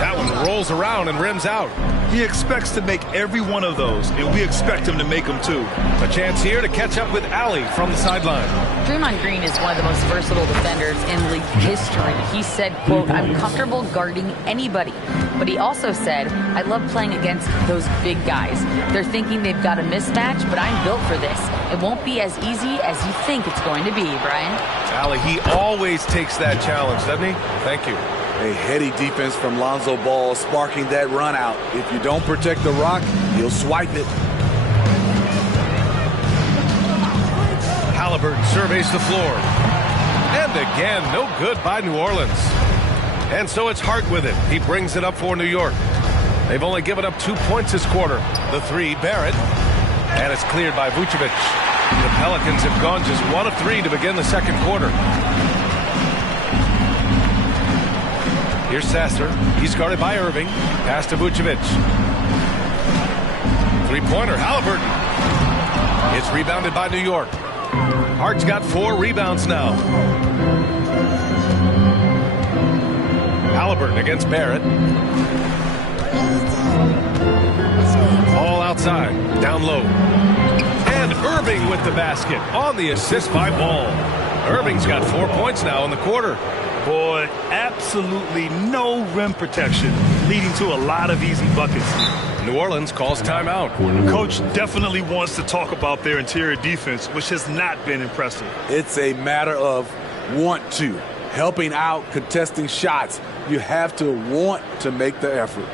that one rolls around and rims out. He expects to make every one of those, and we expect him to make them too. A chance here to catch up with Allie from the sideline. Draymond Green is one of the most versatile defenders in league history. He said, quote, "I'm comfortable guarding anybody." But he also said, "I love playing against those big guys. They're thinking they've got a mismatch, but I'm built for this. It won't be as easy as you think it's going to be," Brian. Allie, he always takes that challenge, doesn't he? Thank you. A heady defense from Lonzo Ball sparking that run out. If you don't protect the rock, he'll swipe it. Halliburton surveys the floor. And again, no good by New Orleans. And so it's Hart with it. He brings it up for New York. They've only given up 2 points this quarter. The three, Barrett. And it's cleared by Vucevic. The Pelicans have gone just 1 of 3 to begin the second quarter. Here's Sasser. He's guarded by Irving. Pass to Vucevic. Three-pointer, Halliburton. It's rebounded by New York. Hart's got 4 rebounds now. Halliburton against Barrett. All outside. Down low. And Irving with the basket on the assist by Ball. Irving's got 4 points now in the quarter. Boy, absolutely no rim protection, leading to a lot of easy buckets. New Orleans calls timeout. Coach definitely wants to talk about their interior defense, which has not been impressive. It's a matter of want to. Helping out, contesting shots. You have to want to make the effort.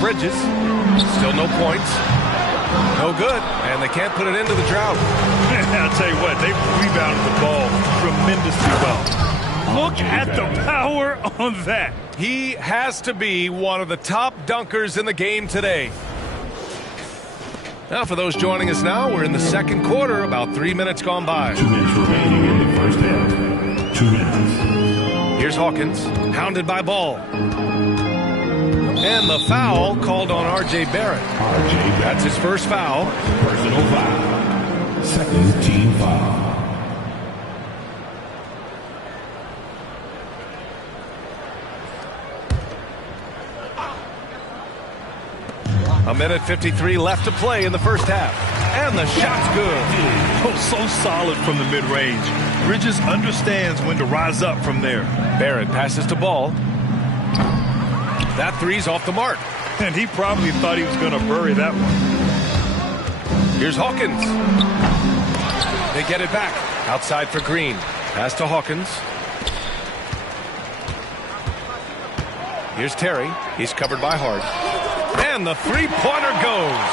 Bridges. Still no points. No good. And they can't put it into the drought. I'll tell you what, they rebounded the ball tremendously well. Look at the power on that. He has to be one of the top dunkers in the game today. Now, for those joining us now, we're in the second quarter, about 3 minutes gone by. 2 minutes remaining in the first half. 2 minutes. Here's Hawkins, hounded by Ball. And the foul called on R.J. Barrett. That's his first foul. Personal foul. Second team foul. A minute 53 left to play in the first half. And the shot's good. Oh, so solid from the mid-range. Bridges understands when to rise up from there. Barrett passes to Ball. That three's off the mark. And he probably thought he was going to bury that one. Here's Hawkins. They get it back. Outside for Green. Pass to Hawkins. Here's Terry. He's covered by Hart. And the three-pointer goes.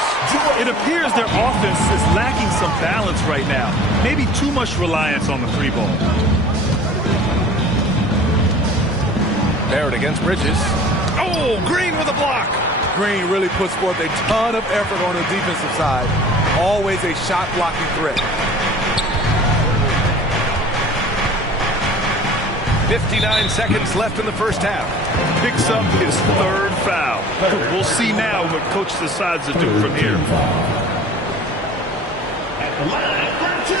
It appears their offense is lacking some balance right now. Maybe too much reliance on the three ball. Barrett against Bridges. Oh, Green with a block. Green really puts forth a ton of effort on the defensive side. Always a shot blocking threat. 59 seconds left in the first half. Picks up his third foul. We'll see now what coach decides to do from here. At the line for 2,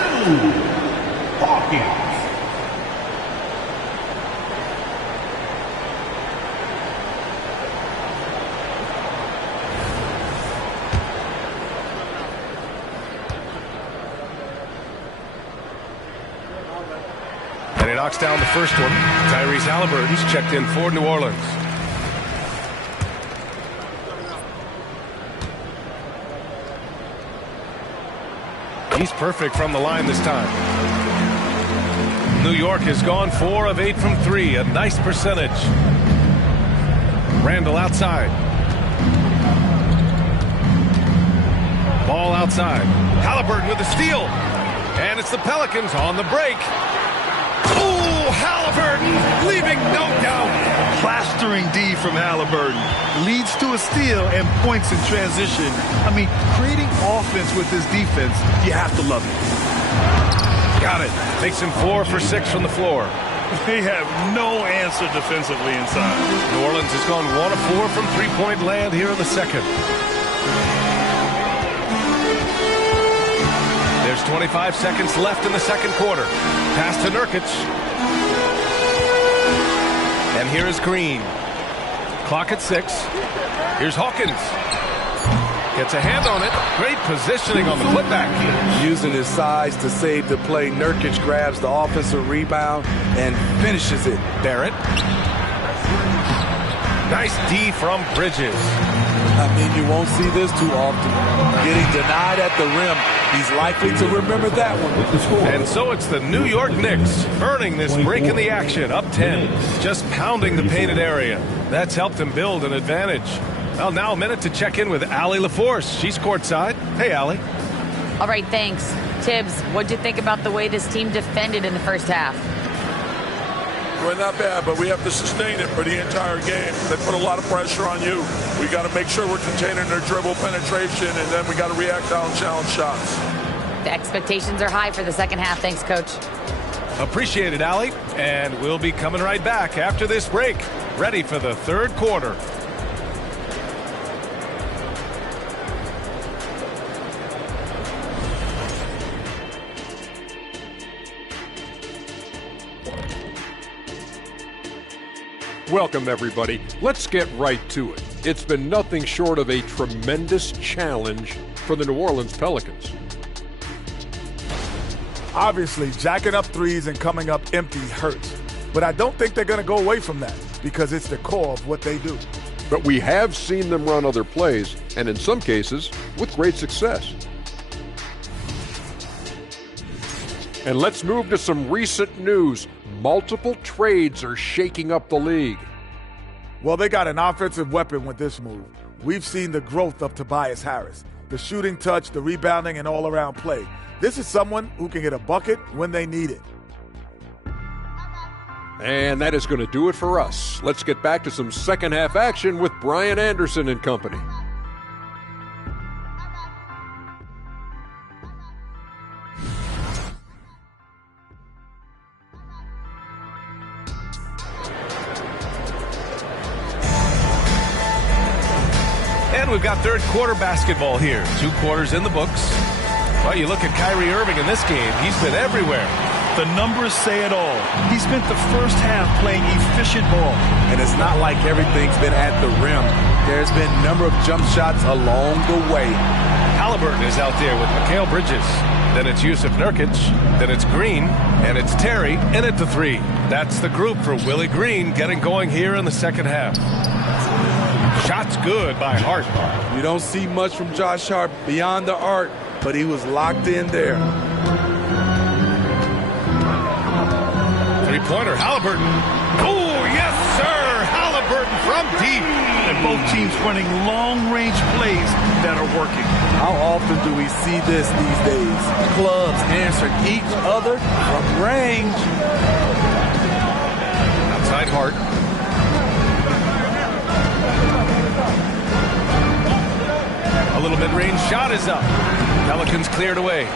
Hawkins. And he knocks down the first one. Tyrese Halliburton's checked in for New Orleans. He's perfect from the line this time. New York has gone 4 of 8 from 3. A nice percentage. Randall outside. Ball outside. Halliburton with the steal. And it's the Pelicans on the break. Oh, Halliburton leaving no doubt. Plastering D from Halliburton leads to a steal and points in transition. I mean, creating offense with his defense, you have to love it. Got it. Makes him 4 for 6 from the floor. They have no answer defensively inside. New Orleans has gone 1 of 4 from three-point land here in the second. There's 25 seconds left in the second quarter. Pass to Nurkic. And here is Green. Clock at 6. Here's Hawkins. Gets a hand on it. Great positioning on the putback. Using his size to save the play, Nurkic grabs the offensive rebound and finishes it. Barrett. Nice D from Bridges. I mean, you won't see this too often. Getting denied at the rim. He's likely to remember that one with the score. And so it's the New York Knicks earning this break in the action, up 10, just pounding the painted area. That's helped him build an advantage. Well, now a minute to check in with Allie LaForce. She's courtside. Hey, Allie. All right, thanks. Tibbs, what'd you think about the way this team defended in the first half? Well, not bad, but we have to sustain it for the entire game. They put a lot of pressure on you. We got to make sure we're containing their dribble penetration, and then we got to react on challenge shots. The expectations are high for the second half. Thanks, Coach. Appreciate it, Allie. And we'll be coming right back after this break. Ready for the third quarter. Welcome, everybody. Let's get right to it. It's been nothing short of a tremendous challenge for the New Orleans Pelicans. Obviously, jacking up threes and coming up empty hurts. But I don't think they're going to go away from that because it's the core of what they do. But we have seen them run other plays, and in some cases, with great success. And let's move to some recent news. Multiple trades are shaking up the league. Well, they got an offensive weapon with this move. We've seen the growth of Tobias Harris, the shooting touch, the rebounding, and all-around play. This is someone who can get a bucket when they need it. And that is going to do it for us. Let's get back to some second half action with Brian Anderson and company. And we've got third quarter basketball here. 2 quarters in the books. Well, you look at Kyrie Irving in this game. He's been everywhere. The numbers say it all. He spent the first half playing efficient ball. And it's not like everything's been at the rim. There's been a number of jump shots along the way. Halliburton is out there with Mikal Bridges. Then it's Yusuf Nurkic. Then it's Green. And it's Terry in at the 3. That's the group for Willie Green getting going here in the second half. Shots good by Hart. You don't see much from Josh Hart beyond the arc, but he was locked in there. Three-pointer, Halliburton. Oh, yes, sir, Halliburton. Halliburton from deep. And both teams running long-range plays that are working. How often do we see this these days? Clubs answering each other from range. Outside Hart. A little mid-range shot is up. Pelicans cleared away.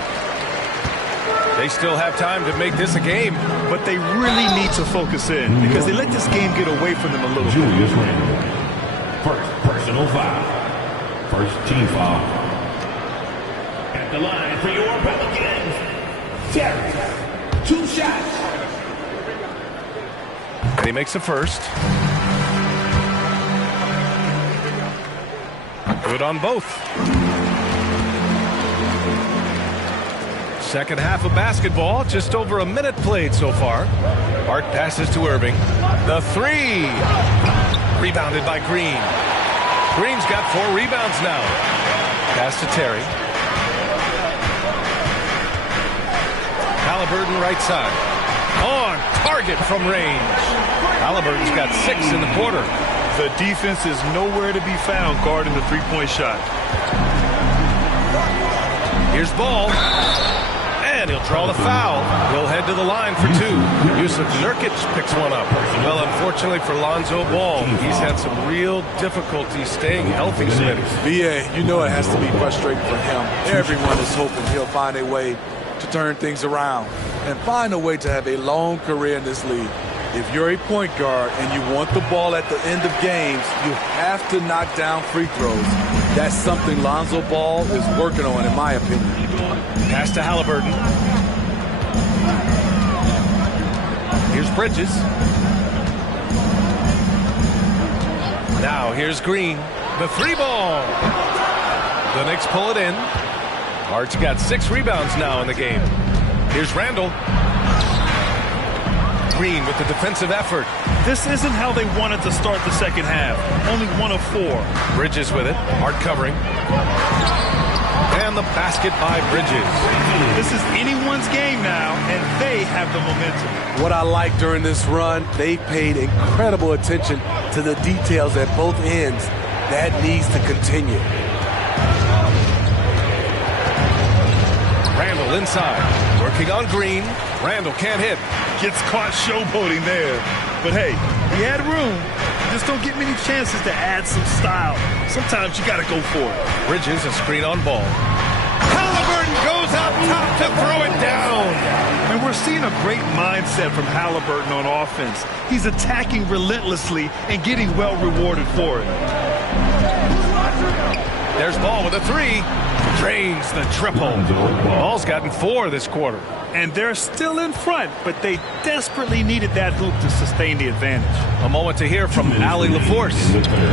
They still have time to make this a game. But they really need to focus in because they let this game get away from them a little Julius bit. Randle. First personal foul. First team foul. At the line for your Pelicans, Terry. 2 shots. And he makes the first. Good on both. Second half of basketball, just over a minute played so far. Hart passes to Irving. The three. Rebounded by Green. Green's got 4 rebounds now. Pass to Terry. Halliburton right side. On target from range. Halliburton's got 6 in the quarter. The defense is nowhere to be found guarding the three-point shot. Here's Ball. And he'll draw the foul. He'll head to the line for 2. Yusuf Nurkic picks one up. Well, unfortunately for Lonzo Ball, he's had some real difficulty staying healthy. VA, you know it has to be frustrating for him. Everyone is hoping he'll find a way to turn things around and find a way to have a long career in this league. If you're a point guard and you want the ball at the end of games, you have to knock down free throws. That's something Lonzo Ball is working on, in my opinion. Pass to Halliburton. Here's Bridges. Now here's Green. The 3 ball. The Knicks pull it in. Hart's got 6 rebounds now in the game. Here's Randle. Green with the defensive effort. This isn't how they wanted to start the second half. Only 1 of 4. Bridges with it. Hart covering. And the basket by Bridges. This is anyone's game now, and they have the momentum. What I like during this run, they paid incredible attention to the details at both ends. That needs to continue. Randle inside. Working on Green. Randle can't hit. Gets caught showboating there. But hey, he had room. Just don't get many chances to add some style. Sometimes you got to go for it. Bridges a screen on Ball. Halliburton goes up top to throw it down. And we're seeing a great mindset from Halliburton on offense. He's attacking relentlessly and getting well rewarded for it. There's Ball with a 3. Drains the triple. Ball's gotten 4 this quarter. And they're still in front, but they desperately needed that hoop to sustain the advantage. A moment to hear from Allie LaForce.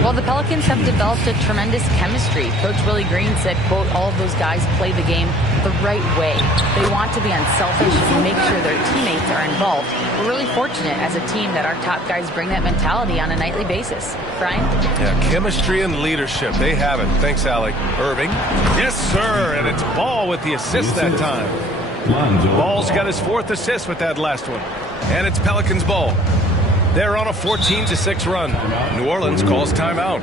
Well, the Pelicans have developed a tremendous chemistry. Coach Willie Green said, quote, all of those guys play the game the right way. They want to be unselfish and make sure their teammates are involved. We're really fortunate as a team that our top guys bring that mentality on a nightly basis. Brian? Yeah, chemistry and leadership. They have it. Thanks, Allie. Irving. Yes, sir. And it's Ball with the assist that time. Ball's got his 4th assist with that last one. And it's Pelicans ball. They're on a 14-6 run. New Orleans calls timeout.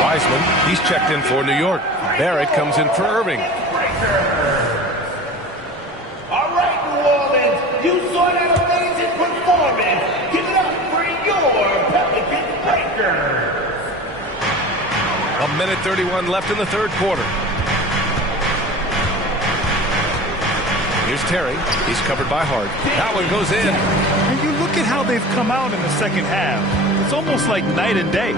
Wiseman, he's checked in for New York. Barrett comes in for Irving. All right, New Orleans, you saw that amazing performance. Give it up for your Pelicans breaker. 1:31 left in the 3rd quarter. Here's Terry. He's covered by Hart. That one goes in. And you look at how they've come out in the second half. It's almost like night and day.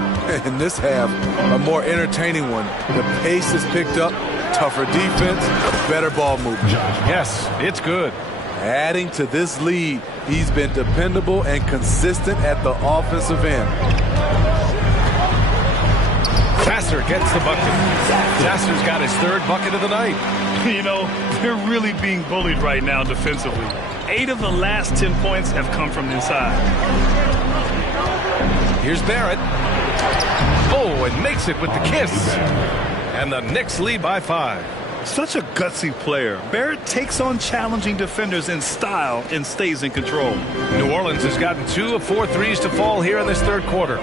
In this half, a more entertaining one. The pace is picked up, tougher defense, better ball movement. Yes, it's good. Adding to this lead, he's been dependable and consistent at the offensive end. Sasser gets the bucket. Sasser's got his 3rd bucket of the night. You know, they're really being bullied right now defensively. 8 of the last 10 points have come from inside. Here's Barrett. Oh, and makes it with the kiss. And the Knicks lead by 5. Such a gutsy player. Barrett takes on challenging defenders in style and stays in control. New Orleans has gotten 2 of 4 threes to fall here in this third quarter.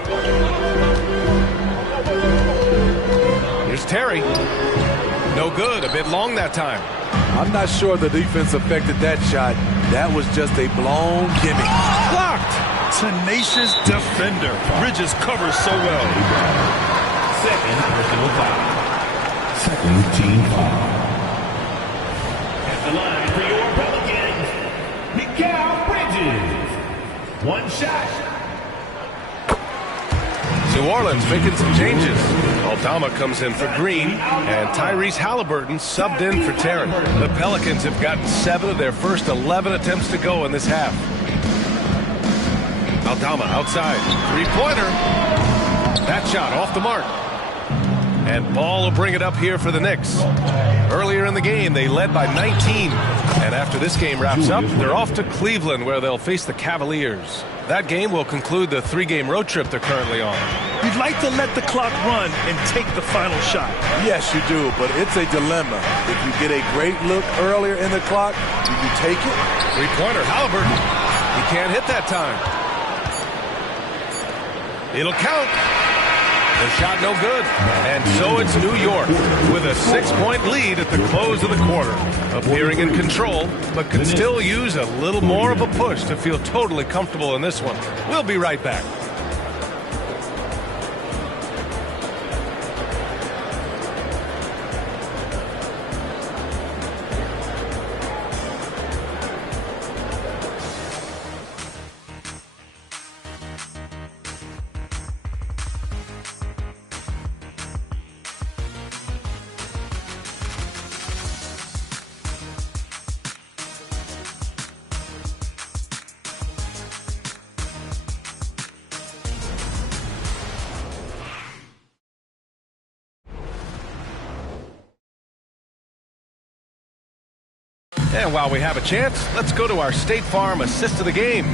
Here's Terry. No good. A bit long that time. I'm not sure the defense affected that shot. That was just a blown gimme. Blocked. Tenacious defender. Bridges covers so well. Second personal foul. Second team foul. At the line for your Pelicans, Mikal Bridges. One shot. New Orleans making some changes. Aldama comes in for Green, and Tyrese Halliburton subbed in for Terry. The Pelicans have gotten 7 of their first 11 attempts to go in this half. Aldama outside. Three-pointer. That shot off the mark. And Ball will bring it up here for the Knicks. Earlier in the game, they led by 19. And after this game wraps up, they're off to Cleveland, where they'll face the Cavaliers. That game will conclude the 3-game road trip they're currently on. You'd like to let the clock run and take the final shot. Yes, you do, but it's a dilemma. If you get a great look earlier in the clock, do you take it? Three-pointer, Halliburton. He can't hit that time. It'll count. The shot no good. And so it's New York with a 6-point lead at the close of the quarter. Appearing in control, but can still use a little more of a push to feel totally comfortable in this one. We'll be right back. And while we have a chance, let's go to our State Farm assist of the game.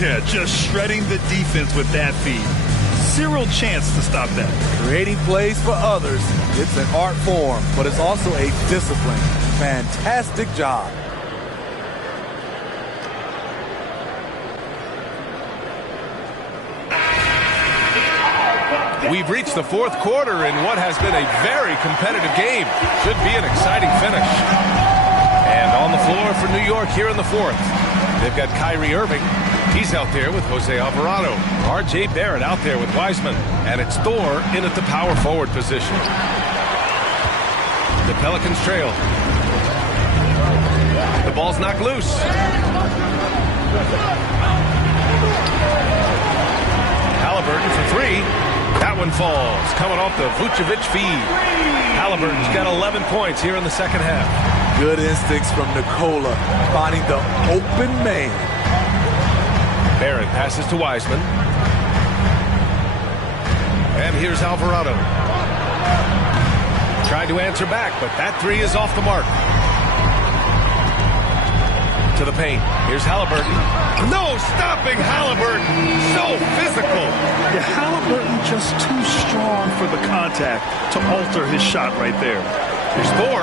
Yeah, just shredding the defense with that feed. Zero chance to stop that. Creating plays for others, it's an art form, but it's also a discipline. Fantastic job. We've reached the fourth quarter in what has been a very competitive game. Should be an exciting finish. And on the floor for New York here in the fourth, they've got Kyrie Irving. He's out there with Jose Alvarado. R.J. Barrett out there with Wiseman. And it's Thor in at the power forward position. The Pelicans trail. The ball's knocked loose. Halliburton for 3. That one falls, coming off the Vucevic feed. Halliburton's got 11 points here in the second half. Good instincts from Nikola, finding the open man. Barrett passes to Wiseman. And here's Alvarado. Tried to answer back, but that 3 is off the mark. To the paint. Here's Halliburton. No stopping Halliburton. So physical. Yeah, Halliburton just too strong for the contact to alter his shot right there. Here's Thor,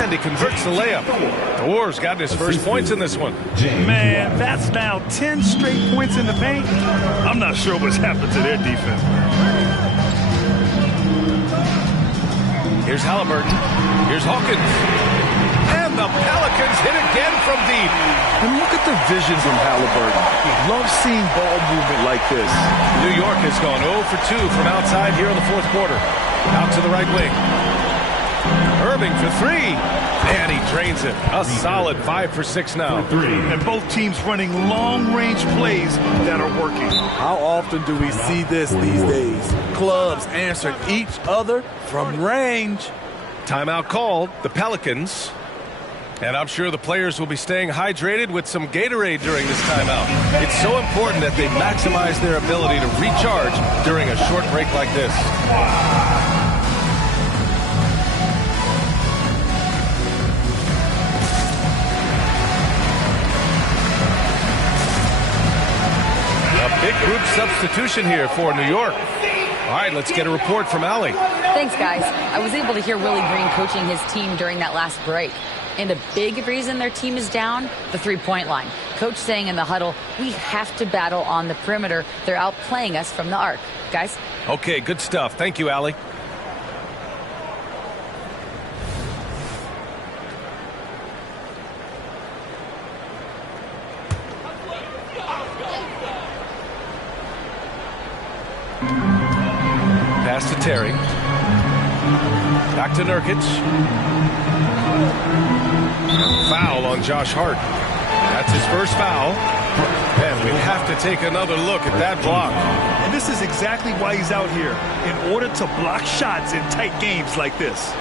and he converts the layup. Thor's got his first points in this one. Man, that's now 10 straight points in the paint. I'm not sure what's happened to their defense. Here's Halliburton. Here's Hawkins. And the Pelicans hit again from deep. And look at the vision from Halliburton. Love seeing ball movement like this. New York has gone 0 for 2 from outside here in the fourth quarter. Out to the right wing. Irving for 3. And he drains it. A solid 5 for 6 now. And both teams running long-range plays that are working. How often do we see this these days? Clubs answering each other from range. Timeout called. The Pelicans. And I'm sure the players will be staying hydrated with some Gatorade during this timeout. It's so important that they maximize their ability to recharge during a short break like this. A big group substitution here for New York. All right, let's get a report from Allie. Thanks, guys. I was able to hear Willie Green coaching his team during that last break. And a big reason their team is down, the three-point line. Coach saying in the huddle, we have to battle on the perimeter. They're outplaying us from the arc. Guys? Okay, good stuff. Thank you, Allie. Pass to Terry. Back to Nurkic. Foul on Josh Hart. That's his first foul. And we have to take another look at that block. And this is exactly why he's out here, in order to block shots in tight games like this.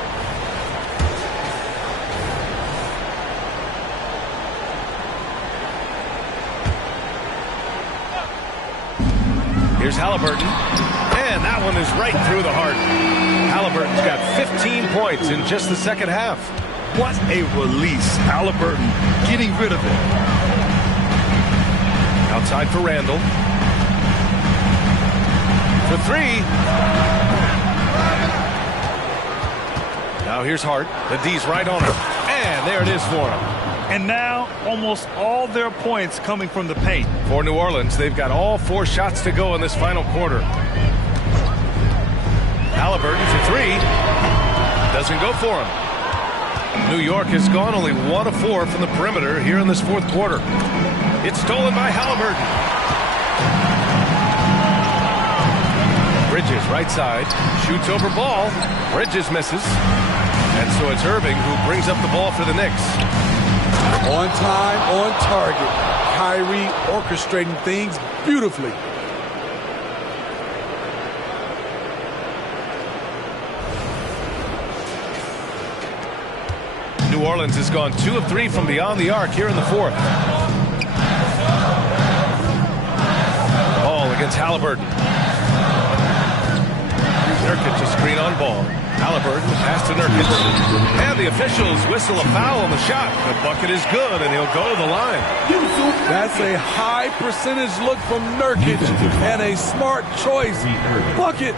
Here's Halliburton. And that one is right through the heart. Halliburton's got 15 points in just the second half. What a release. Halliburton getting rid of it. Outside for Randall. For three. Now here's Hart. The D's right on him. And there it is for him. And now almost all their points coming from the paint. For New Orleans, they've got all 4 shots to go in this final quarter. Halliburton for three. Doesn't go for him. New York has gone only 1 of 4 from the perimeter here in this fourth quarter. It's stolen by Halliburton. Bridges right side. Shoots over ball. Bridges misses. And so it's Irving who brings up the ball for the Knicks. On time, on target. Kyrie orchestrating things beautifully. New Orleans has gone 2 of 3 from beyond the arc here in the fourth. Ball against Halliburton. Nurkic a screen on ball. Halliburton pass to Nurkic. And the officials whistle a foul on the shot. The bucket is good, and he'll go to the line. That's a high percentage look from Nurkic and a smart choice. Bucket.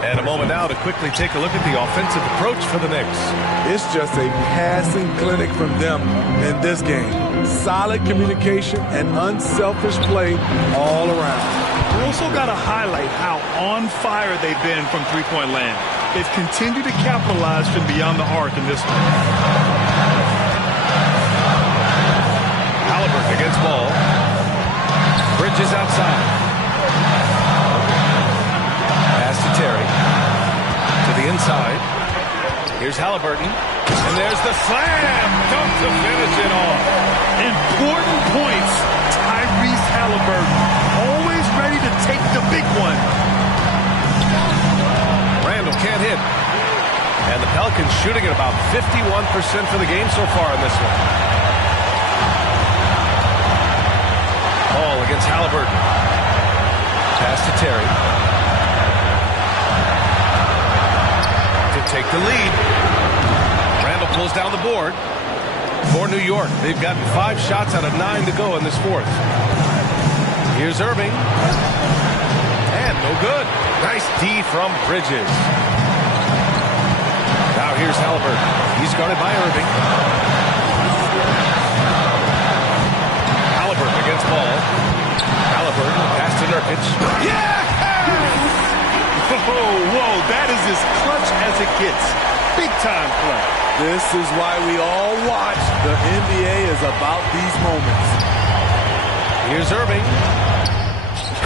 And a moment now to quickly take a look at the offensive approach for the Knicks. It's just a passing clinic from them in this game. Solid communication and unselfish play all around. We also got to highlight how on fire they've been from three-point land. They've continued to capitalize from beyond the arc in this one. Halliburton against ball. Bridges outside. Pass to Terry. To the inside. Here's Halliburton. And there's the slam dunk to finish it off. Important points. Tyrese Halliburton. Always ready to take the big one. Randall can't hit. And the Pelicans shooting at about 51% for the game so far in this one. Ball against Halliburton. Pass to Terry. To take the lead. Randall pulls down the board. For New York, they've gotten 5 shots out of 9 to go in this fourth. Here's Irving. And no good. Nice D from Bridges. Now here's Halliburton. He's guarded by Irving. Halliburton against ball. Halliburton pass to Nurkic. Yeah! Whoa, that is as clutch as it gets. Big time play. This is why we all watch. The NBA is about these moments. Here's Irving.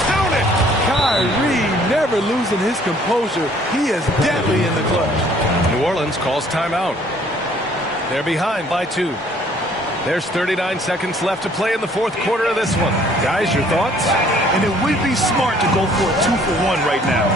Count it! Kyrie never losing his composure. He is deadly in the clutch. New Orleans calls timeout. They're behind by 2. There's 39 seconds left to play in the fourth quarter of this one. Guys, your thoughts? And it would be smart to go for a 2-for-1 right now.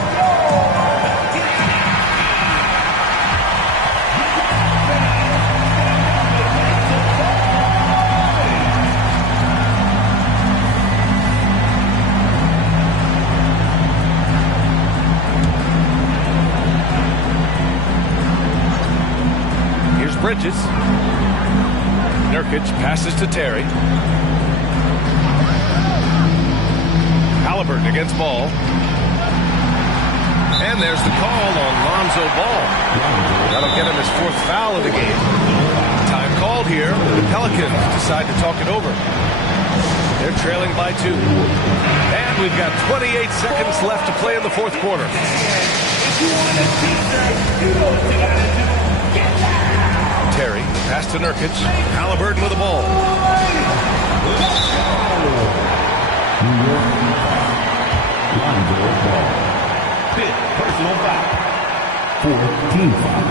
Here's Bridges. Nurkic passes to Terry. Halliburton against ball. there's the call on Lonzo Ball. That'll get him his 4th foul of the game. Time called here. The Pelicans decide to talk it over. They're trailing by 2. And we've got 28 seconds left to play in the 4th quarter. Terry, pass to Nurkic. Halliburton with the ball. Personal foul. 14 foul.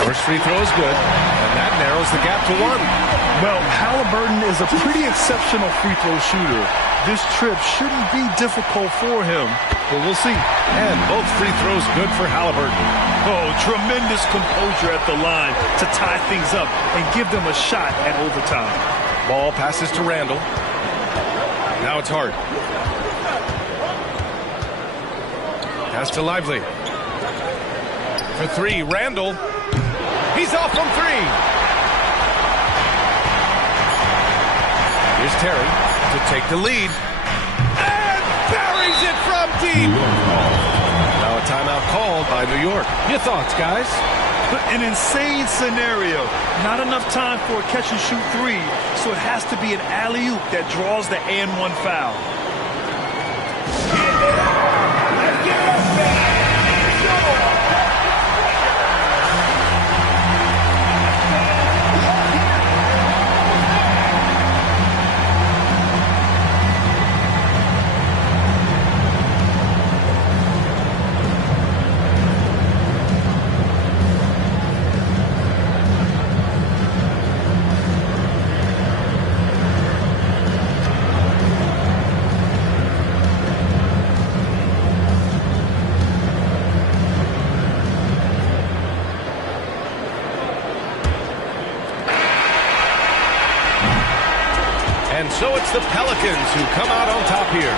First free throw is good, and that narrows the gap to 1. Well, Halliburton is a pretty exceptional free throw shooter. This trip shouldn't be difficult for him, but we'll see. And both free throws good for Halliburton. Oh, tremendous composure at the line to tie things up and give them a shot at overtime. Ball passes to Randall. Now it's Hart. Pass to Lively. For 3, Randall. He's off from 3. Here's Terry to take the lead. And buries it from deep. Now a timeout called by New York. Your thoughts, guys? An insane scenario. Not enough time for a catch-and-shoot 3, so it has to be an alley-oop that draws the and-1 foul. Let's get up, man. So it's the Pelicans who come out on top here.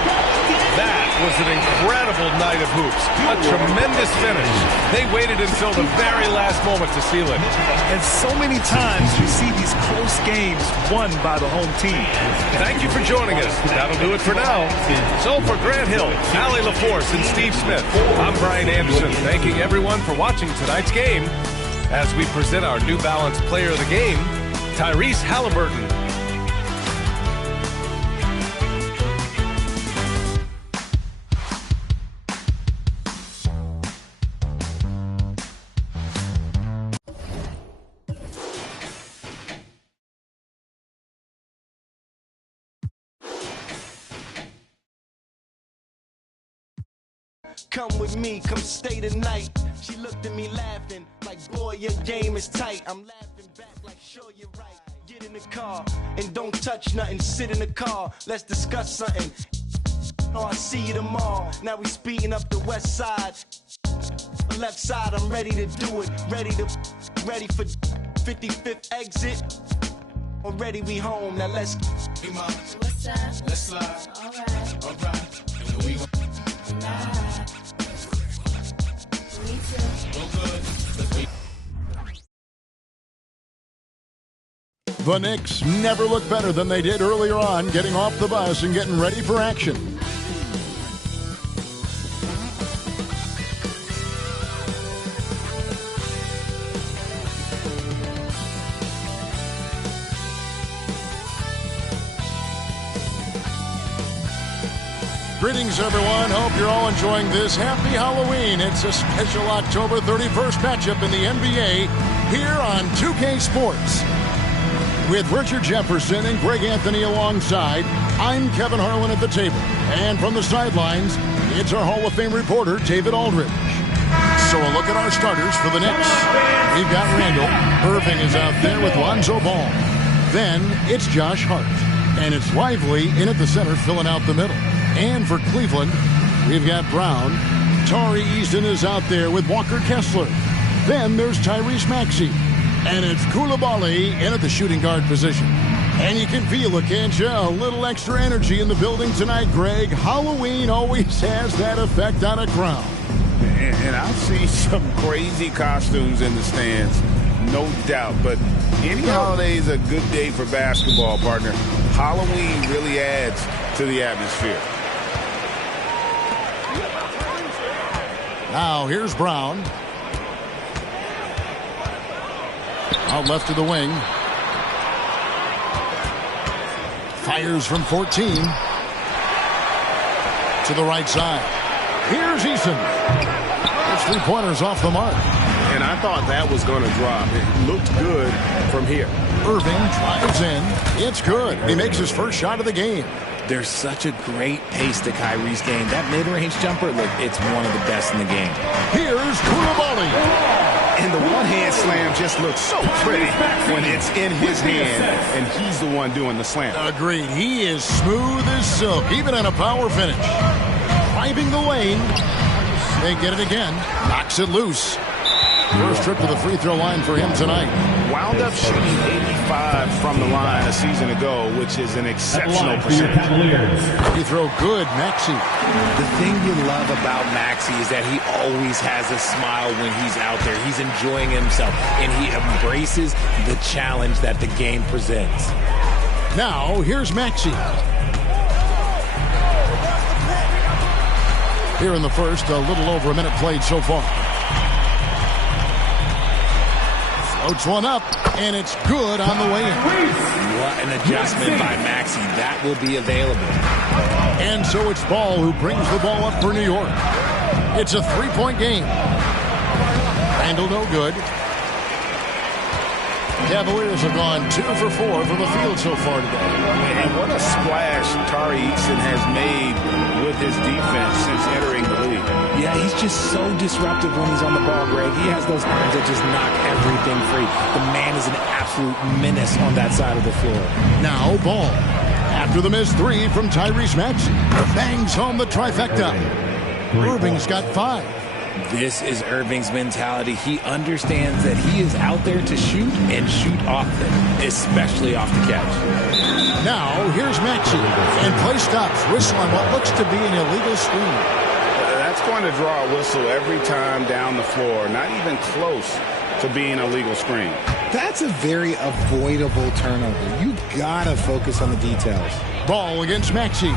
That was an incredible night of hoops. A tremendous finish. They waited until the very last moment to seal it. And so many times we see these close games won by the home team. Thank you for joining us. That'll do it for now. So for Grant Hill, Allie LaForce, and Steve Smith, I'm Brian Anderson, thanking everyone for watching tonight's game as we present our New Balance Player of the Game, Tyrese Halliburton. Come with me, come stay the night. She looked at me laughing, like, boy, your game is tight. I'm laughing back, like, sure, you're right. Get in the car and don't touch nothing. Sit in the car, let's discuss something. Oh, I see you tomorrow. Now we speeding up the west side. Left side, I'm ready to do it. Ready for 55th exit. Already we home, now let's. Hey, Ma. What's up? Let's slide. Alright. And we The Knicks never look better than they did earlier on, getting off the bus and getting ready for action. Greetings, everyone. Hope you're all enjoying this. Happy Halloween. It's a special October 31st matchup in the NBA here on 2K Sports. With Richard Jefferson and Greg Anthony alongside, I'm Kevin Harlan at the table. And from the sidelines, it's our Hall of Fame reporter, David Aldridge. So a look at our starters for the Knicks. We've got Randall. Irving is out there with Lonzo Ball. Then it's Josh Hart. And it's Lively in at the center, filling out the middle. And for Cleveland, we've got Brown. Tari Eason is out there with Walker Kessler. Then there's Tyrese Maxey. And it's Coulibaly in at the shooting guard position. And you can feel it, can't you? A little extra energy in the building tonight, Greg. Halloween always has that effect on a crowd. And I've seen some crazy costumes in the stands, no doubt. But any holiday is a good day for basketball, partner. Halloween really adds to the atmosphere. Now here's Brown. Out left to the wing. Fires from 14. To the right side. Here's Eason. His three-pointers off the mark. And I thought that was going to drop. It looked good from here. Irving drives in. It's good. He makes his first shot of the game. There's such a great pace to Kyrie's game. That mid-range jumper, look, it's one of the best in the game. Here's Koulibaly. And the one-hand slam just looks so pretty when it's in his hand, and he's the one doing the slam. Agreed. He is smooth as silk, even in a power finish. Driving the lane. They get it again. Knocks it loose. First trip to the free throw line for him tonight. Wound up shooting 85 from the line a season ago, which is an exceptional percentage. Free throw good, Maxey. The thing you love about Maxey is that he always has a smile when he's out there. He's enjoying himself, and he embraces the challenge that the game presents. Now, here's Maxey. Here in the first, a little over a minute played so far. Floats one up, and it's good on the way in. What an adjustment by Maxey. That will be available. And so it's Ball who brings the ball up for New York. It's a three-point game. Randall no good. Cavaliers have gone 2 for 4 from the field so far today. And what a splash Tari Eason has made with his defense since entering the league. Yeah, he's just so disruptive when he's on the ball, Greg. He has those arms that just knock everything free. The man is an absolute menace on that side of the floor. Now Ball. After the missed three from Tyrese Maxey. Bangs home the trifecta. Irving's got 5. This is Irving's mentality. He understands that he is out there to shoot and shoot often, especially off the catch. Now, here's Maxey. And play stops. Whistle on what looks to be an illegal screen. That's going to draw a whistle every time down the floor. Not even close to being a legal screen. That's a very avoidable turnover. You got to focus on the details. Ball against Maxey.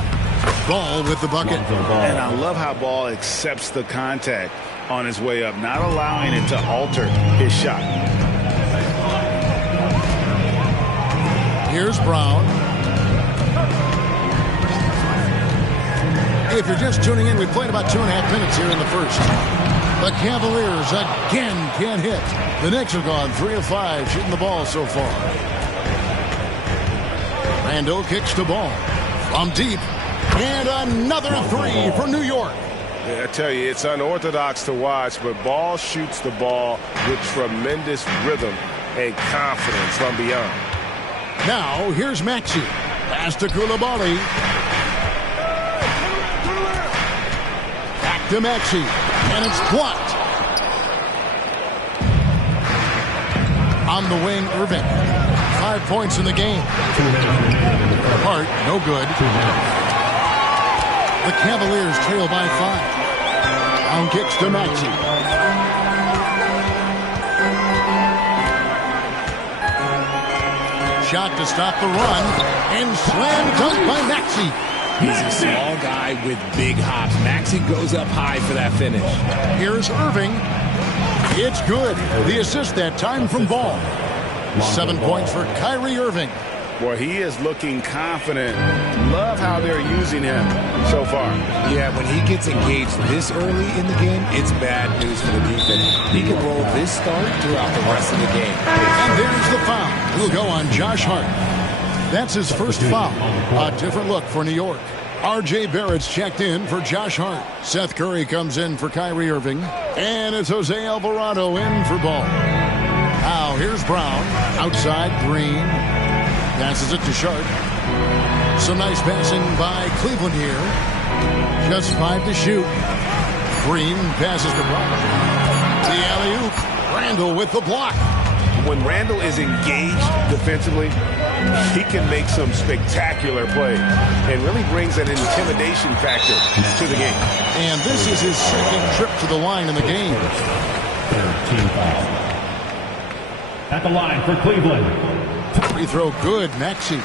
Ball with the bucket. And I love how Ball accepts the contact on his way up, not allowing it to alter his shot. Here's Brown. If you're just tuning in, we played about 2.5 minutes here in the first. The Cavaliers again can't hit. The Knicks are gone 3 of 5 shooting the ball so far. Randall kicks the ball from deep. And another 3 for New York. Yeah, I tell you, it's unorthodox to watch, but Ball shoots the ball with tremendous rhythm and confidence from beyond. Now, here's Maxey. Pass to Koulibaly. Back to Maxey. And it's blocked. On the wing, Irving. 5 points in the game. Hart, no good. The Cavaliers trail by 5. On kicks to Maxey. Shot to stop the run. And slam dunk by Maxey. He's a small guy with big hops. Maxey goes up high for that finish. Here's Irving. It's good. The assist that time from Ball. 7 points for Kyrie Irving. Boy, he is looking confident. Love how they're using him so far. Yeah, when he gets engaged this early in the game, it's bad news for the defense. He can roll this start throughout the rest of the game. And there's the foul. He'll go on Josh Hart. That's his first foul. A different look for New York. R.J. Barrett's checked in for Josh Hart. Seth Curry comes in for Kyrie Irving. And it's Jose Alvarado in for Ball. Now here's Brown. Outside, Green. Passes it to Sharp. Some nice passing by Cleveland here. Just 5 to shoot. Green passes to Brown. The alley-oop. Randall with the block. When Randall is engaged defensively, he can make some spectacular plays and really brings an intimidation factor to the game. And this is his second trip to the line in the game. At the line for Cleveland. Free throw good, Maxey.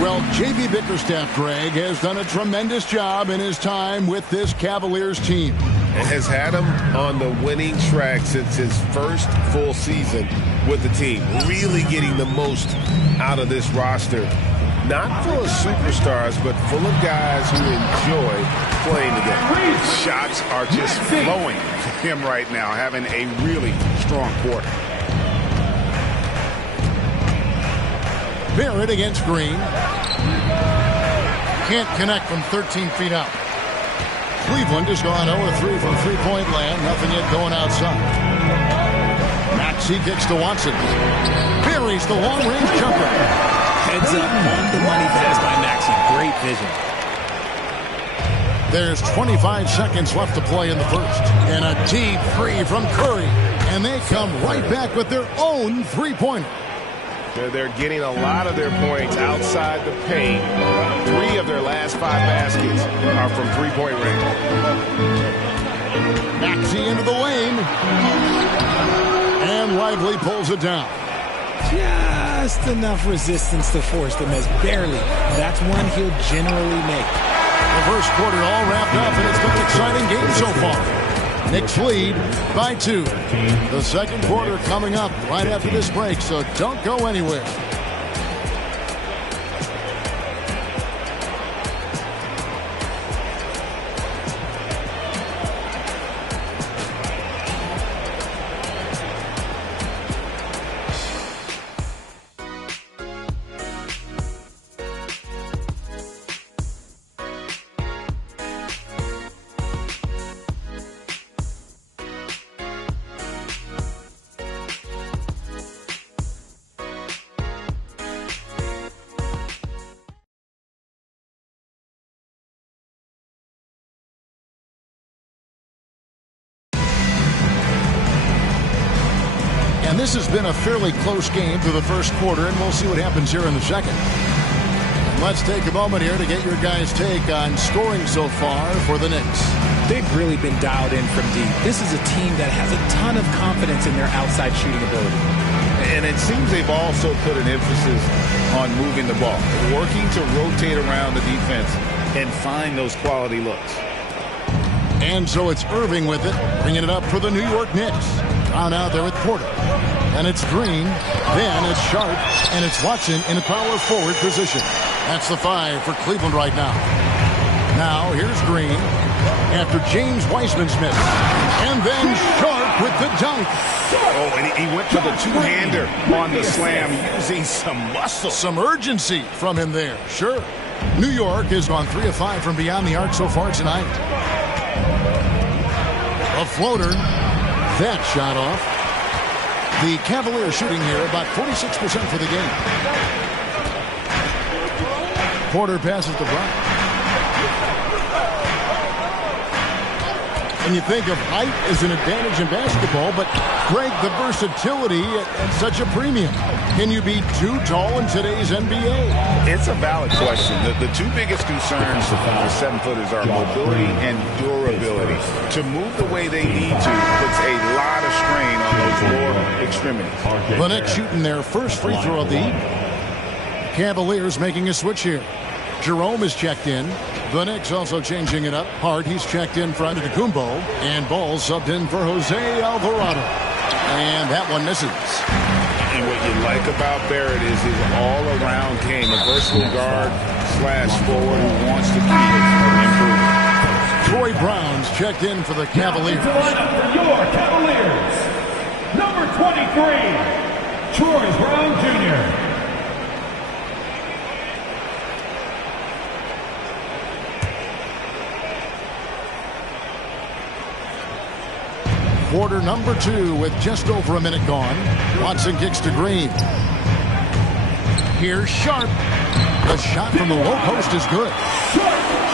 Well, J.B. Bickerstaff, Greg, has done a tremendous job in his time with this Cavaliers team. has had him on the winning track since his first full season with the team. Really getting the most out of this roster. Not full of superstars, but full of guys who enjoy playing together. Shots are just flowing for him right now, having a really strong quarter. Barrett against Green. Can't connect from 13 feet out. Cleveland has gone 0-3 from three-point land. Nothing yet going outside. Maxey kicks to Watson. Buries the long-range jumper. Heads up on the money pass by Maxey. Great vision. There's 25 seconds left to play in the first. And a deep three from Curry. And they come right back with their own three-pointer. They're getting a lot of their points outside the paint. 3 of their last 5 baskets are from three-point range. Maxey into the lane. And Lively pulls it down. Just enough resistance to force the miss. Barely. That's one he'll generally make. The first quarter all wrapped up, and it's been an exciting game so far. Knicks lead by 2. The second quarter coming up right after this break, so don't go anywhere. And this has been a fairly close game through the first quarter, and we'll see what happens here in the second. And let's take a moment here to get your guys' take on scoring so far for the Knicks. They've really been dialed in from deep. This is a team that has a ton of confidence in their outside shooting ability. And it seems they've also put an emphasis on moving the ball, working to rotate around the defense and find those quality looks. And so it's Irving with it, bringing it up for the New York Knicks. Down out there with Porter. And it's Green. Then it's Sharp. And it's Watson in a power forward position. That's the 5 for Cleveland right now. Now here's Green after James Wiseman's miss. And then Sharp with the dunk. Oh, and he went for the two-hander on the slam, using some muscle. Some urgency from him there. Sure. New York has gone 3 of 5 from beyond the arc so far tonight. A floater. That shot off. The Cavaliers shooting here about 46% for the game. Porter passes to Brown. And you think of height as an advantage in basketball, but Greg, the versatility at such a premium. Can you be too tall in today's NBA? It's a valid question. The 2 biggest concerns for 7-footers are mobility and durability. To move the way they need to puts a lot of strain on those lower extremities. The Knicks shooting their first free throw of the evening. Cavaliers making a switch here. Jerome is checked in. The Knicks also changing it up. Hart, he's checked in for Antetokounmpo. And Ball subbed in for Jose Alvarado. And that one misses. And what you like about Barrett is his all-around game. A versatile guard / forward who wants to keep improving. Troy Brown's checked in for the Cavaliers. To line up for your Cavaliers, number 23, Troy Brown Jr. Quarter number 2 with just over a minute gone. Watson kicks to Green. Here's Sharp. The shot from the low post is good.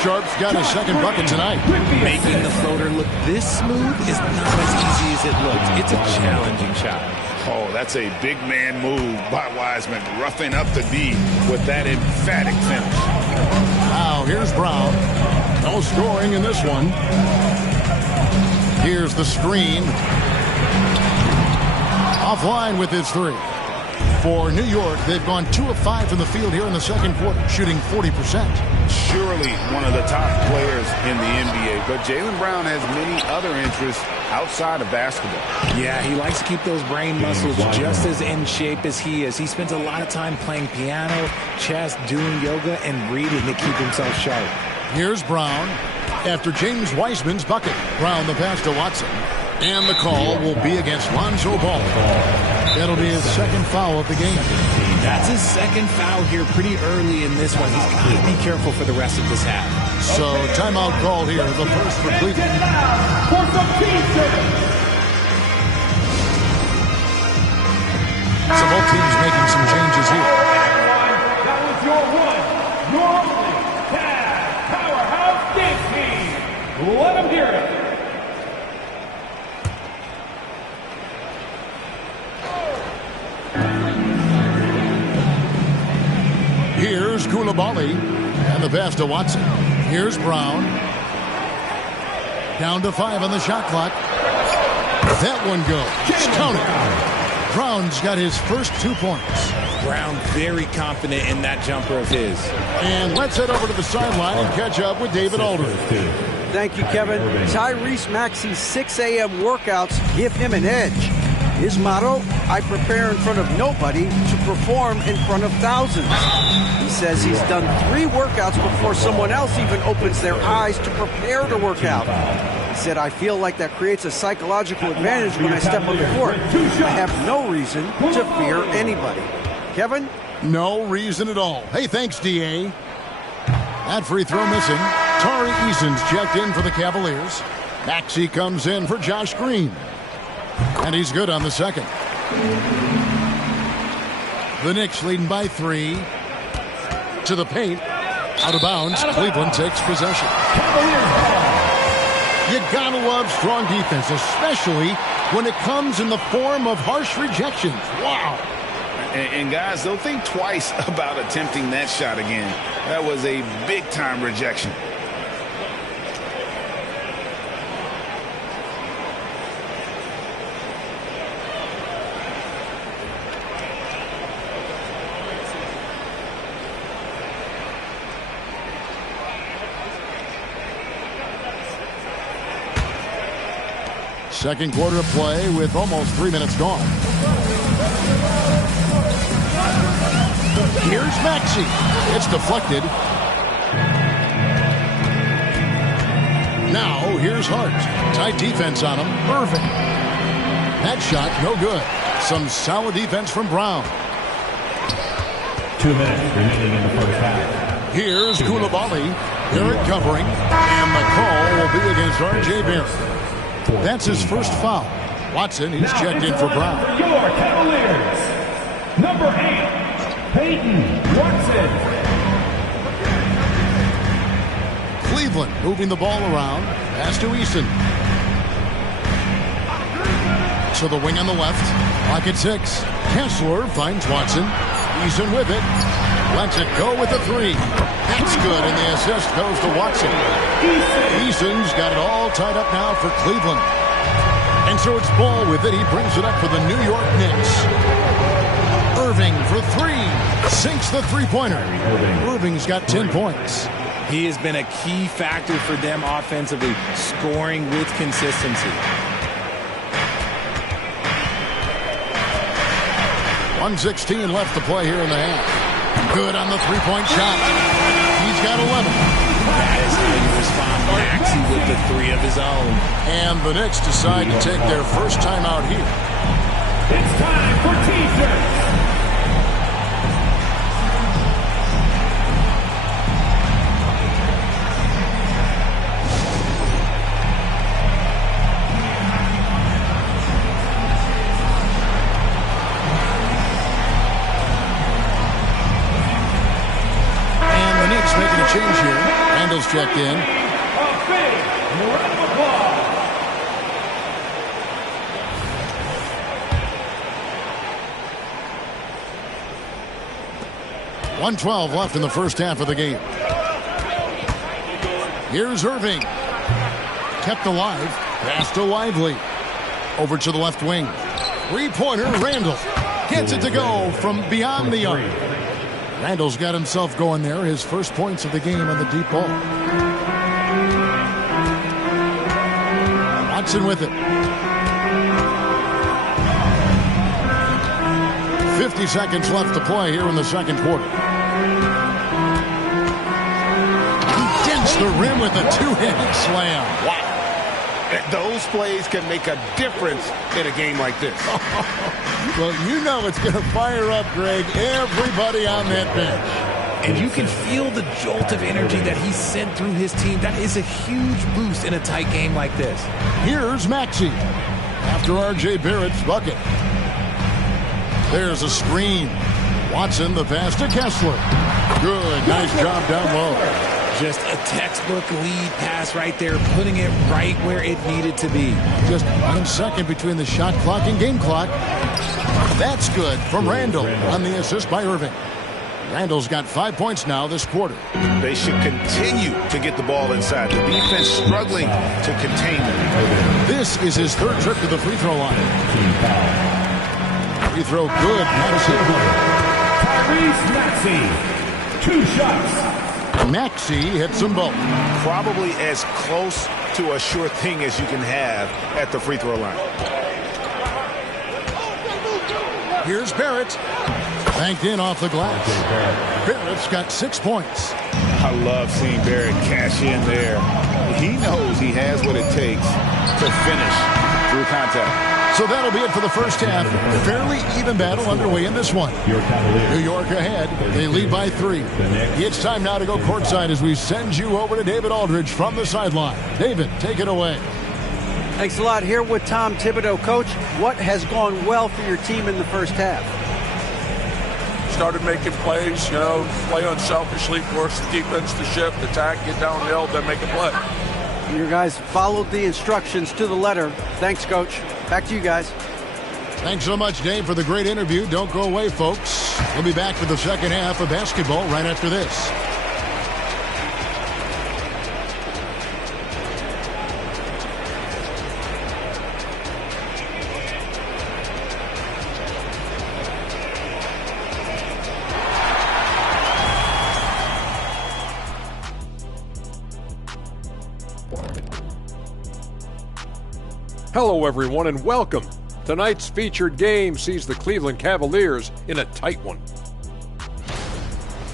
Sharp's got his second bucket tonight. Making the floater look this smooth is not as easy as it looks. It's a challenging shot. Oh, that's a big man move by Wiseman, roughing up the D with that emphatic finish. Now here's Brown. No scoring in this one. Here's the screen. Offline with his 3. For New York, they've gone 2 of 5 from the field here in the second quarter, shooting 40%. Surely one of the top players in the NBA, but Jaylen Brown has many other interests outside of basketball. Yeah, he likes to keep those brain muscles just as in shape as he is. He spends a lot of time playing piano, chess, doing yoga, and reading to keep himself sharp. Here's Brown. After James Wiseman's bucket, Brown the pass to Watson. And the call will be against Lonzo Ball. That'll be his second foul of the game. That's his second foul here pretty early in this one. He's got to be careful for the rest of this half. So timeout call here, the first for Cleveland. So both teams making some changes here. That was your one, your only Cavs powerhouse dance team. Let them hear it. Here's Koulibaly, and the pass to Watson. Here's Brown. Down to 5 on the shot clock. That one goes. Counted. Brown's got his first 2 points. Brown very confident in that jumper of his. And let's head over to the sideline and catch up with David Aldridge. Thank you, Kevin. Tyrese Maxey's 6 a.m. workouts give him an edge. His motto, I prepare in front of nobody to perform in front of thousands. He says he's done 3 workouts before someone else even opens their eyes to prepare to work out. He said, I feel like that creates a psychological advantage when I step on the court. I have no reason to fear anybody. Kevin? No reason at all. Hey, thanks, D.A. That free throw missing. Tari Eason's checked in for the Cavaliers. Maxey comes in for Josh Green. And he's good on the second. The Knicks leading by 3. To the paint. Out of bounds. Cleveland takes possession. You gotta love strong defense, especially when it comes in the form of harsh rejections. Wow. And guys, they'll think twice about attempting that shot again. That was a big-time rejection. Second quarter of play with almost 3 minutes gone. Here's Maxey. It's deflected. Now here's Hart. Tight defense on him. Irving. That shot no good. Some solid defense from Brown. 2 minutes remaining in the first half. Here's Koulibaly. Garrett covering. And the call will be against R.J. Barrett. That's his first foul. Watson, he's checked in for Brown. For your Cavaliers, number 8, Peyton Watson. Cleveland moving the ball around. Pass to Eason. To the wing on the left. Clock at 6. Kessler finds Watson. Eason with it. Lets it go with a 3. That's good, and the assist goes to Watson. Eason's got it all tied up now for Cleveland. And so it's Ball with it. He brings it up for the New York Knicks. Irving for 3. Sinks the three-pointer. Irving's got 10 points. He has been a key factor for them offensively, scoring with consistency. 1:16 left to play here in the half. Good on the three-point shot. He's got 11. That is how you respond. Maxey with the 3 of his own. And the Knicks decide to take their first time out here. It's time for T-shirts. Making a change here. Randall's checked in. A big round of applause. 1:12 left in the first half of the game. Here's Irving. Kept alive. Pass to Lively. Over to the left wing. Three-pointer, Randall. Gets it to go from beyond the arc. Randall's got himself going there. His first points of the game on the deep ball. Watson with it. 50 seconds left to play here in the second quarter. He dents the rim with a two-handed slam. Wow. Those plays can make a difference in a game like this. Well, you know it's going to fire up, Greg, everybody on that bench. And you can feel the jolt of energy that he sent through his team. That is a huge boost in a tight game like this. Here's Maxey after R.J. Barrett's bucket. There's a screen. Watson, the pass to Kessler. Good, nice job down low. Just a textbook lead pass right there, putting it right where it needed to be. Just 1 second between the shot clock and game clock. That's good from Randall on the assist by Irving. Randall's got 5 points now this quarter. They should continue to get the ball inside. The defense struggling to contain them. This is his third trip to the free throw line. Free throw good. Tyrese Maxey, 2 shots. Maxey hits them both. Probably as close to a sure thing as you can have at the free throw line. Here's Barrett. Banked in off the glass. Barrett's got 6 points. I love seeing Barrett cash in there. He knows he has what it takes to finish through contact. So that'll be it for the first half. Fairly even battle underway in this one. New York ahead. They lead by 3. It's time now to go courtside as we send you over to David Aldridge from the sideline. David, take it away. Thanks a lot. Here with Tom Thibodeau. Coach, what has gone well for your team in the first half? Started making plays, play unselfishly, force the defense to shift, attack, get downhill, then make a play. Your guys followed the instructions to the letter. Thanks, Coach. Back to you guys. Thanks so much, Dave, for the great interview. Don't go away, folks. We'll be back for the second half of basketball right after this. Hello, everyone, and welcome. Tonight's featured game sees the Cleveland Cavaliers in a tight one.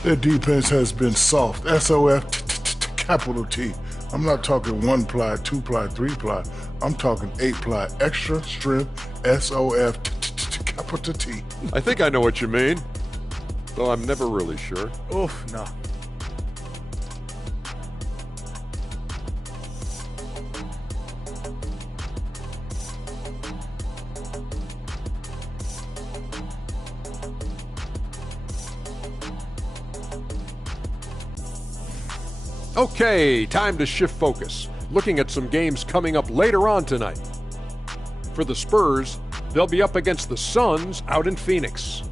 Their defense has been soft. S-O-F, capital T. I'm not talking 1-ply, 2-ply, 3-ply. I'm talking 8-ply, extra strength, S-O-F, capital T. I think I know what you mean, though I'm never really sure. Oof, no. Okay, time to shift focus. Looking at some games coming up later on tonight. For the Spurs, they'll be up against the Suns out in Phoenix.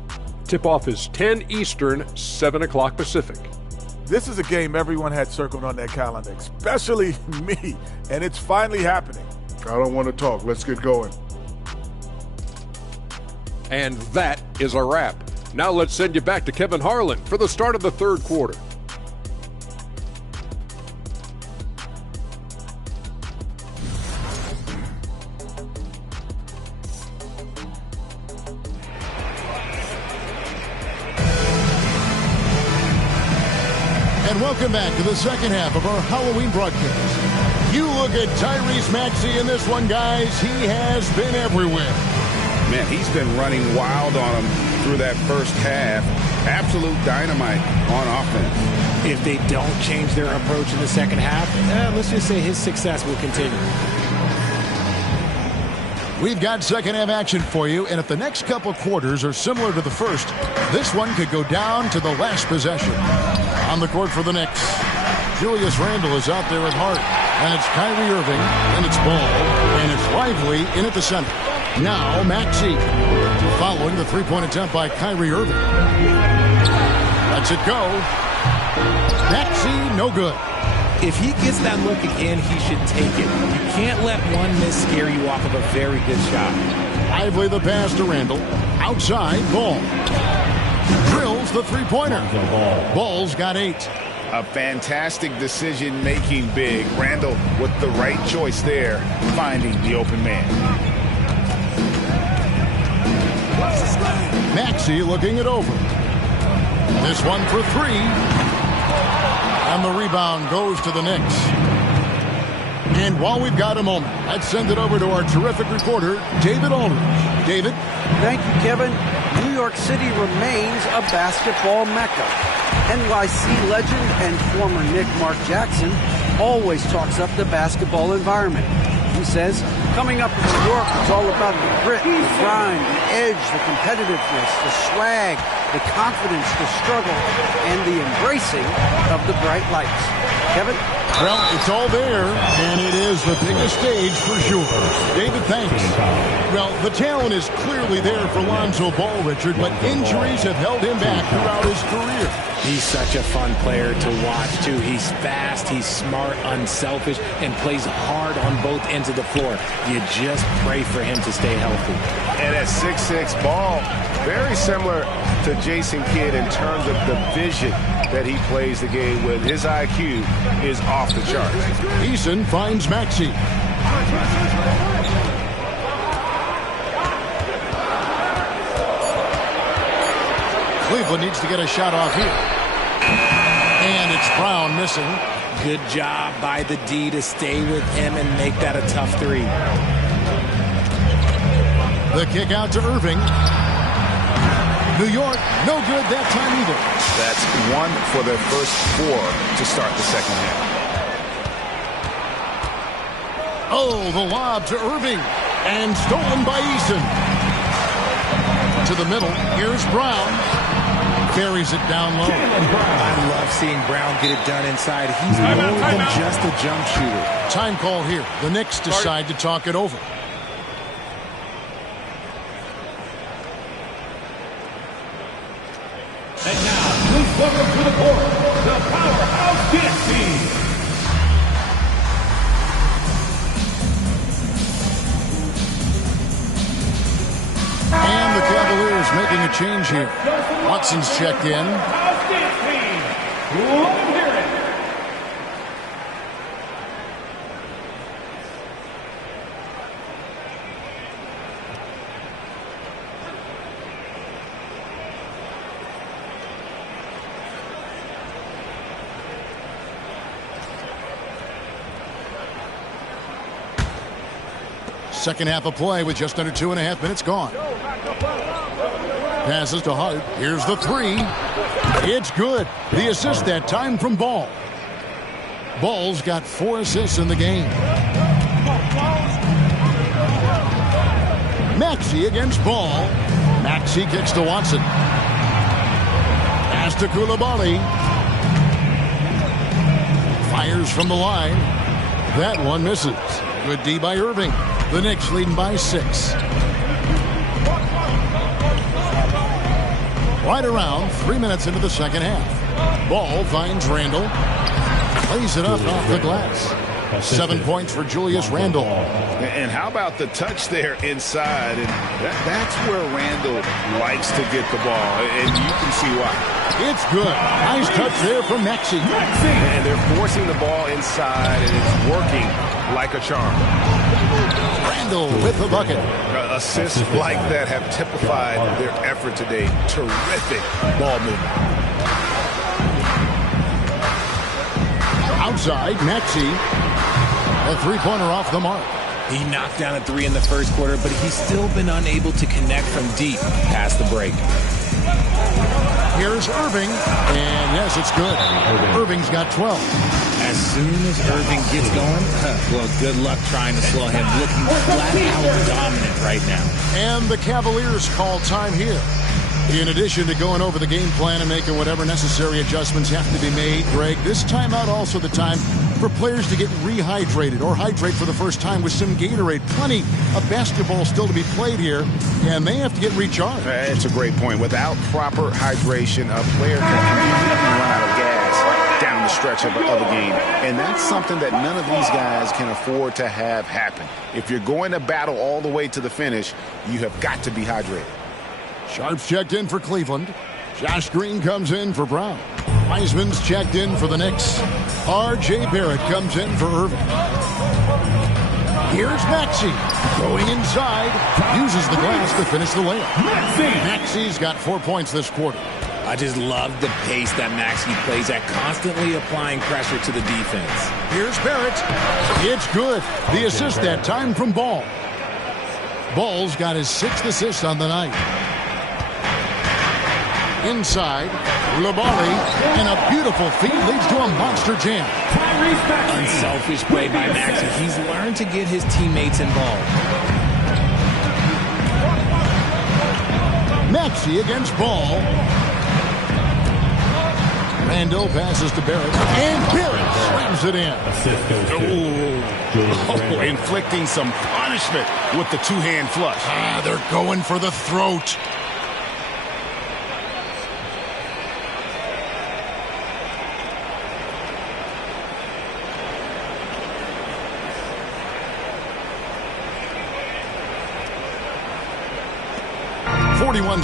Tip-off is 10 Eastern, 7 o'clock Pacific. This is a game everyone had circled on their calendar, especially me, and it's finally happening. I don't want to talk. Let's get going. And that is a wrap. Now let's send you back to Kevin Harlan for the start of the third quarter. And welcome back to the second half of our Halloween broadcast. You look at Tyrese Maxey in this one, guys. He has been everywhere. Man, he's been running wild on him through that first half. Absolute dynamite on offense. If they don't change their approach in the second half, let's just say his success will continue. We've got second half action for you, and if the next couple quarters are similar to the first, this one could go down to the last possession. On the court for the Knicks, Julius Randle is out there at Hart, and it's Kyrie Irving, and it's Ball, and it's Lively in at the center. Now Maxey, following the three-point attempt by Kyrie Irving. Lets it go. Maxey, no good. If he gets that look again, he should take it. You can't let one miss scare you off of a very good shot. Lively the pass to Randall. Outside, Ball. Drills the three-pointer. Ball's got 8. A fantastic decision-making big. Randall with the right choice there, finding the open man. Maxey looking it over. This one for 3. And the rebound goes to the Knicks. And while we've got a moment, let's send it over to our terrific reporter, David Aldridge. David? Thank you, Kevin. New York City remains a basketball mecca. NYC legend and former Knick Mark Jackson always talks up the basketball environment. He says, coming up in New York, it's all about the grit, the grind, the edge, the competitiveness, the swag, the confidence, the struggle, and the embracing of the bright lights. Kevin? Well, it's all there, and it is the biggest stage for sure. David, thanks. Well, the talent is clearly there for Lonzo Ball, Richard, but injuries have held him back throughout his career. He's such a fun player to watch, too. He's fast, he's smart, unselfish, and plays hard on both ends of the floor. You just pray for him to stay healthy. And at 6'6", Ball, very similar to Jason Kidd in terms of the vision that he plays the game with. His IQ is off the charts. Eason finds Maxey. Cleveland needs to get a shot off here. And it's Brown missing. Good job by the D to stay with him and make that a tough 3. The kick out to Irving. New York, no good that time either. That's 1 for their first 4 to start the second half. Oh, the lob to Irving. And stolen by Eason. To the middle, here's Brown. Buries it down low. I love seeing Brown get it done inside. He's more than just a jump shooter. Time call here. The Knicks decide to talk it over. And now, please welcome to the court, the Powerhouse Dance Team. And the Cavaliers making a change here. Watson's checked in. Powerhouse Dance Team. Let him hear it. Second half of play with just under 2.5 minutes gone. Passes to Hart. Here's the 3. It's good. The assist that time from Ball. Ball's got 4 assists in the game. Maxey against Ball. Maxey kicks to Watson. Pass to Coulibaly. Fires from the line. That one misses. Good D by Irving. The Knicks leading by 6. Right around 3 minutes into the second half. Ball finds Randall. Plays it up off the glass. 7 points for Julius Randall. And how about the touch there inside? And that's where Randall likes to get the ball, and you can see why. It's good. Nice touch there from Maxey. And they're forcing the ball inside, and it's working like a charm. Randall with the bucket. Assists like that have typified their effort today. Terrific ball movement. Outside, Maxey. A three-pointer off the mark. He knocked down a 3 in the first quarter, but he's still been unable to connect from deep past the break. Here's Irving, and yes, it's good. Irving's got 12. As soon as Irving gets going, well, good luck trying to slow him. Looking flat out dominant right now. And the Cavaliers call time here. In addition to going over the game plan and making whatever necessary adjustments have to be made, Greg, this timeout also the time for players to get rehydrated or hydrate for the first time with some Gatorade. Plenty of basketball still to be played here, and they have to get recharged. It's a great point. Without proper hydration, a player can completely run out of gas down the stretch of a game. And that's something that none of these guys can afford to have happen. If you're going to battle all the way to the finish, you have got to be hydrated. Sharp's checked in for Cleveland. Josh Green comes in for Brown. Wiseman's checked in for the Knicks. R.J. Barrett comes in for Irving. Here's Maxey going inside. Uses the glass to finish the layup. Maxey's got 4 points this quarter. I just love the pace that Maxey plays at, constantly applying pressure to the defense. Here's Barrett. It's good. The assist that time from Ball. Ball's got his 6th assist on the night. Inside, Labali, and a beautiful feed leads to a monster jam. Unselfish play by Maxey. He's learned to get his teammates involved. Maxey against Ball. Randall passes to Barrett, and Barrett slams it in. Inflicting some punishment with the two-hand flush. They're going for the throat.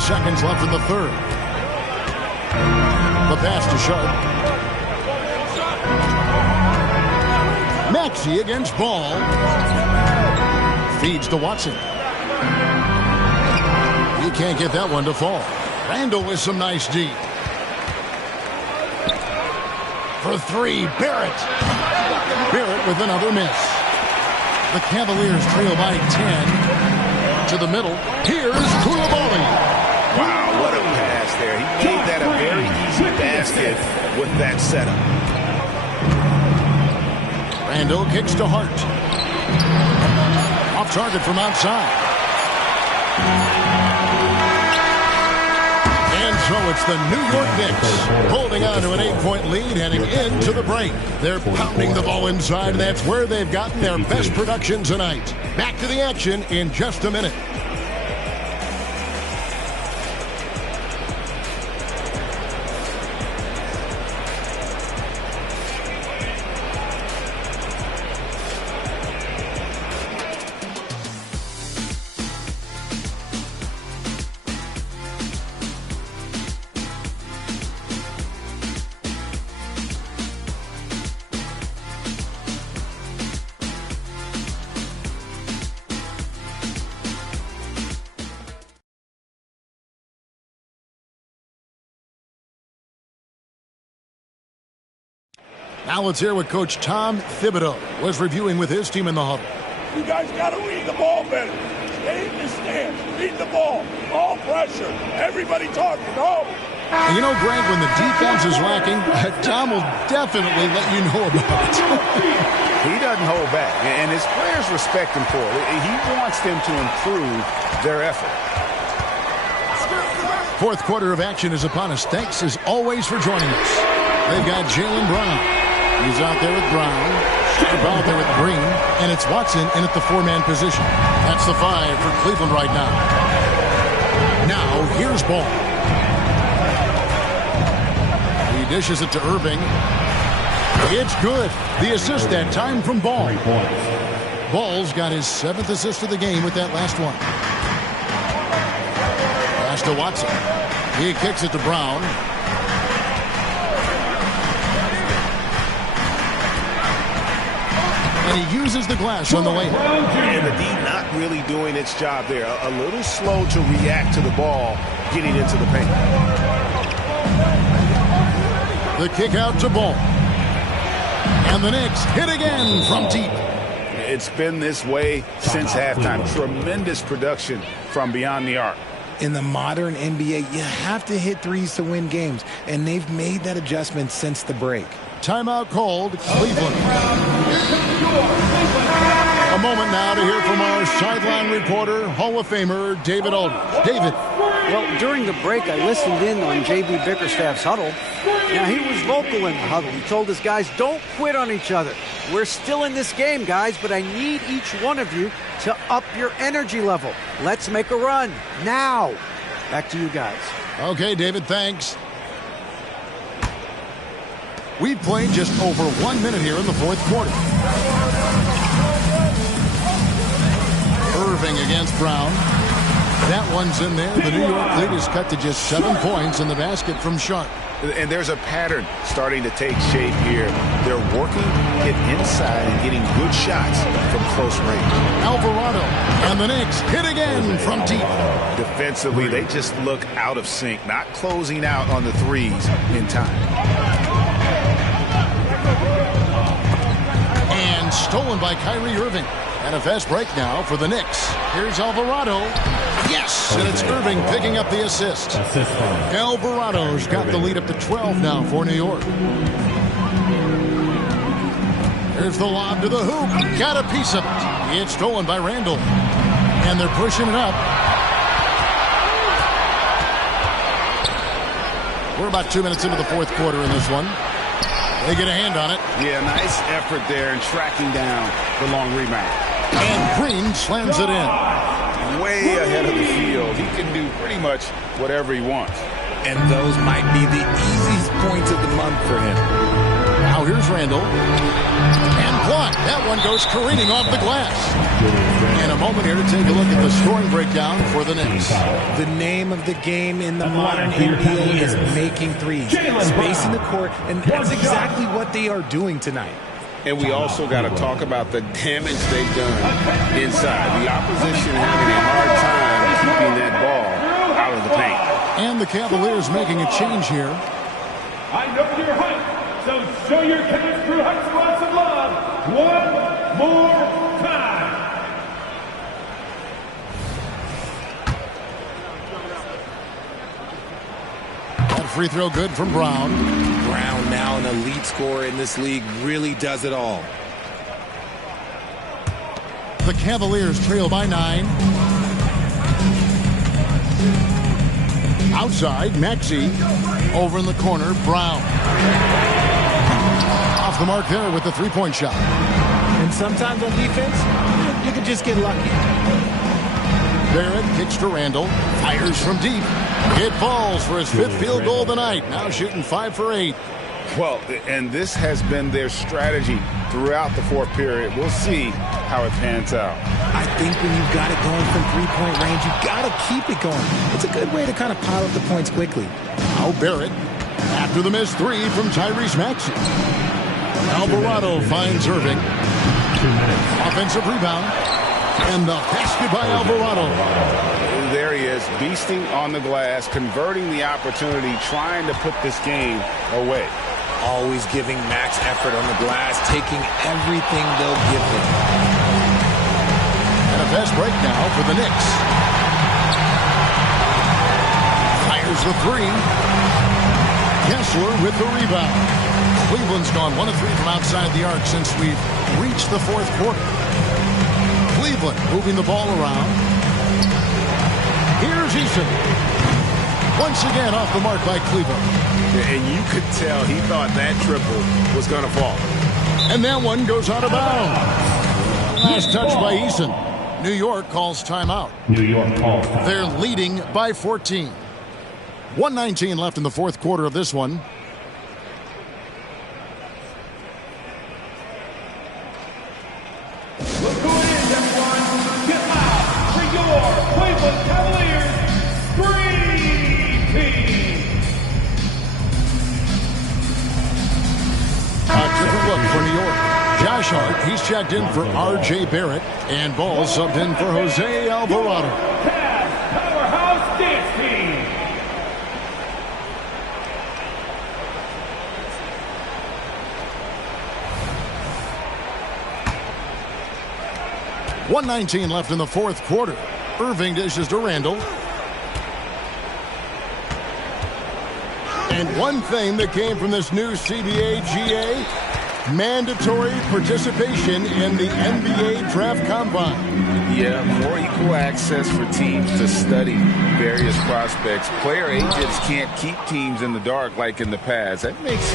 Seconds left in the third. The pass to Sharp. Maxey against Ball. Feeds to Watson. He can't get that one to fall. Randall with some nice deep. For 3, Barrett. Barrett with another miss. The Cavaliers trail by 10. To the middle. Here's Koulibaly. Wow, what a pass there. He gave that a very easy basket with that setup. Randall kicks to Hart. Off target from outside. And so it's the New York Knicks holding on to an 8-point lead heading into the break. They're pounding the ball inside, and that's where they've gotten their best production tonight. Back to the action in just a minute. Now let's hear what Coach Tom Thibodeau was reviewing with his team in the huddle. You guys got to read the ball better. Stay in the stance. Read the ball. All pressure. Everybody talking. Oh. And you know, Greg, when the defense is lacking, Tom will definitely let you know about it. He doesn't hold back, and his players respect him for it. He wants them to improve their effort. Fourth quarter of action is upon us. Thanks, as always, for joining us. They've got Jaylen Brown. He's out there with Brown. Sharp out there with Green. And it's Watson in at the 4-man position. That's the 5 for Cleveland right now. Now, here's Ball. He dishes it to Irving. It's good. The assist that time from Ball. Ball's got his 7th assist of the game with that last one. Pass to Watson. He kicks it to Brown. And he uses the glass on the layup. And the D not really doing its job there. A little slow to react to the ball getting into the paint. The kick out to Ball. And the Knicks hit again from deep. It's been this way since halftime. Tremendous production from beyond the arc. In the modern NBA, you have to hit threes to win games, and they've made that adjustment since the break. Timeout called, Cleveland. A moment now to hear from our sideline reporter, Hall of Famer David Aldridge. David. Well, during the break, I listened in on J.B. Bickerstaff's huddle. Now, he was vocal in the huddle. He told his guys, don't quit on each other. We're still in this game, guys, but I need each one of you to up your energy level. Let's make a run now. Back to you guys. Okay, David, thanks. We've played just over 1 minute here in the fourth quarter. Irving against Brown. That one's in there. The New York lead is cut to just 7 points in the basket from Sharp. And there's a pattern starting to take shape here. They're working it inside and getting good shots from close range. Alvarado and the Knicks hit again from deep. Defensively, they just look out of sync, not closing out on the threes in time. And stolen by Kyrie Irving. And a fast break now for the Knicks. Here's Alvarado. Yes, and it's Irving picking up the assist. Alvarado's got the lead up to 12 now for New York. Here's the lob to the hoop. Got a piece of it. It's stolen by Randall. And they're pushing it up. We're about 2 minutes into the fourth quarter in this one. They get a hand on it. Yeah, nice effort there in tracking down the long rebound. And Green slams it in. Way ahead of the field. He can do pretty much whatever he wants. And those might be the easiest points of the month for him. Now here's Randall. And blocked. That one goes careening off the glass. In a moment here to take a look at the scoring breakdown for the Knicks. The name of the game in the modern NBA is making threes. Spacing the court, and that's exactly what they are doing tonight. And we also got to talk about the damage they've done inside. The opposition having a hard time keeping that ball out of the paint. And the Cavaliers making a change here. I know your height, so show your chemistry through height squats of love one more time. That free throw good from Brown. Brown, now an elite scorer in this league, really does it all. The Cavaliers trail by 9. Outside, Maxey. Over in the corner, Brown. Off the mark there with the three-point shot. And sometimes on defense, you can just get lucky. Barrett kicks to Randall. Fires from deep. It falls for his 5th field goal of the night. Now shooting 5 for 8. Well, and this has been their strategy throughout the fourth period. We'll see how it pans out. I think when you've got it going from three-point range, you've got to keep it going. It's a good way to kind of pile up the points quickly. Now Barrett after the missed 3 from Tyrese Maxey. Alvarado finds Irving. Offensive rebound. And the basket by Alvarado. There he is, beasting on the glass, converting the opportunity, trying to put this game away. Always giving max effort on the glass, taking everything they'll give him. And a fast break now for the Knicks. Fires the 3. Kessler with the rebound. Cleveland's gone 1 of 3 from outside the arc since we've reached the fourth quarter. Cleveland moving the ball around. Here's Eason. Once again off the mark by Cleveland. And you could tell he thought that triple was going to fall. And that one goes out of bounds. Last touch by Eason. New York calls timeout. New York calls timeout. They're leading by 14. 1:19 left in the fourth quarter of this one. Look who it is, everyone. Get loud for your Cleveland Cavaliers Dream Team. A different look for New York. Josh Hart, he's checked in for R.J. Barrett. And Ball subbed in for Jose Alvarado. Cavs Powerhouse Dance Team. .119 left in the fourth quarter. Irving dishes to Randall. And one thing that came from this new CBA GA, mandatory participation in the NBA Draft Combine. Yeah, more equal access for teams to study various prospects. Player agents can't keep teams in the dark like in the past. That makes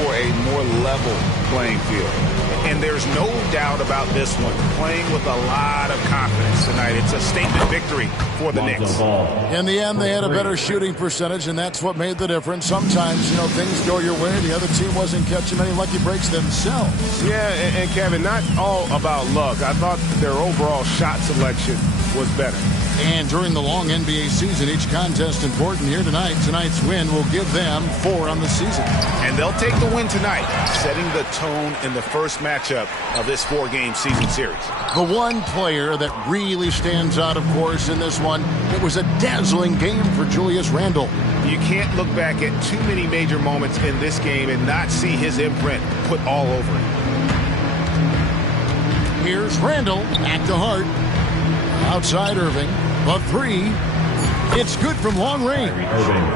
for a more level playing field. And there's no doubt about this one. playing with a lot of confidence tonight. It's a statement victory for the Knicks. In the end, they had a better shooting percentage, and that's what made the difference. Sometimes, things go your way. The other team wasn't catching many lucky breaks themselves. Yeah, and Kevin, not all about luck. I thought their overall shot selection was better. And during the long NBA season, each contest important here tonight. Tonight's win will give them 4 on the season. And they'll take the win tonight, setting the tone in the first matchup of this 4-game season series. The one player that really stands out, of course, in this one, it was a dazzling game for Julius Randle. You can't look back at too many major moments in this game and not see his imprint put all over it. Here's Randle back to Hart. Outside Irving. A 3. It's good from long range.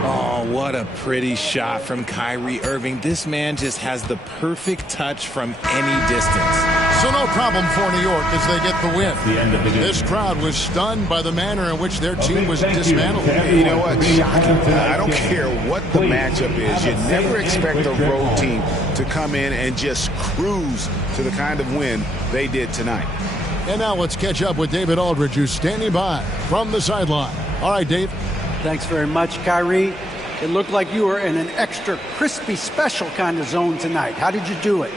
Oh, what a pretty shot from Kyrie Irving. This man just has the perfect touch from any distance. So no problem for New York as they get the win. This crowd was stunned by the manner in which their team was dismantled. You know what? I don't care what the matchup is. You never expect a road team to come in and just cruise to the kind of win they did tonight. And now let's catch up with David Aldridge, who's standing by from the sideline. All right, Dave. Thanks very much, Kyrie. It looked like you were in an extra crispy special kind of zone tonight. How did you do it?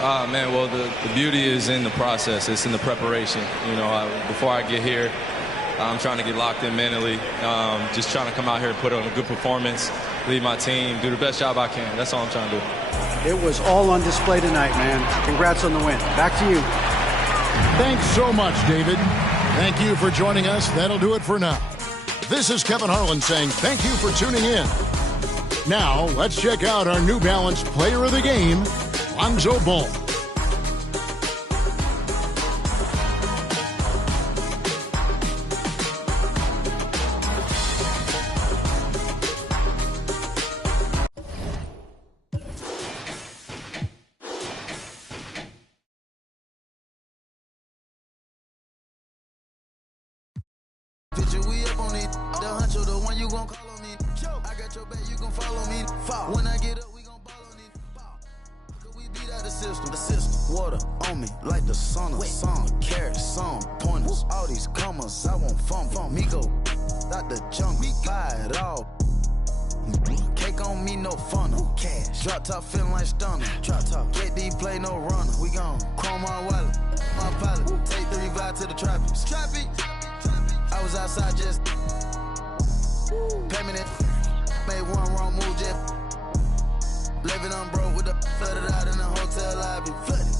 Man, well, the beauty is in the process. It's in the preparation. Before I get here, I'm trying to get locked in mentally. Just trying to come out here and put on a good performance, lead my team, do the best job I can. That's all I'm trying to do. It was all on display tonight, man. Congrats on the win. Back to you. Thanks so much, David. Thank you for joining us. That'll do it for now. This is Kevin Harlan saying thank you for tuning in. Now, let's check out our New Balance Player of the Game, Lonzo Ball. Water on me like the sun of sun. Carrots, some pointers. All these commas, I won't fumble. Me go out the jungle, buy it all. Cake on me, no funnel. Cash. Drop top feeling like stunner. Drop top. KD play no runner. We gon' chrome my wallet, my pilot. Take 3 vibe to the trappies. I was outside just payment it. Made one wrong move, just living on broke with the flooded out in the hotel lobby. Flooded.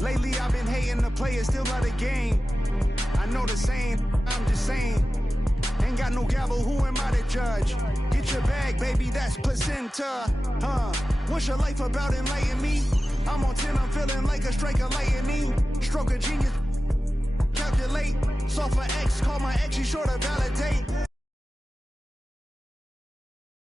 Lately I've been hating the players, still love the game. I know the saying, I'm just saying. Ain't got no gavel, who am I to judge? Get your bag, baby, that's placenta. What's your life about, enlighten me? I'm on 10, I'm feeling like a strike of lightning. Stroke of genius, calculate. Soft for X, call my ex, she's sure to validate.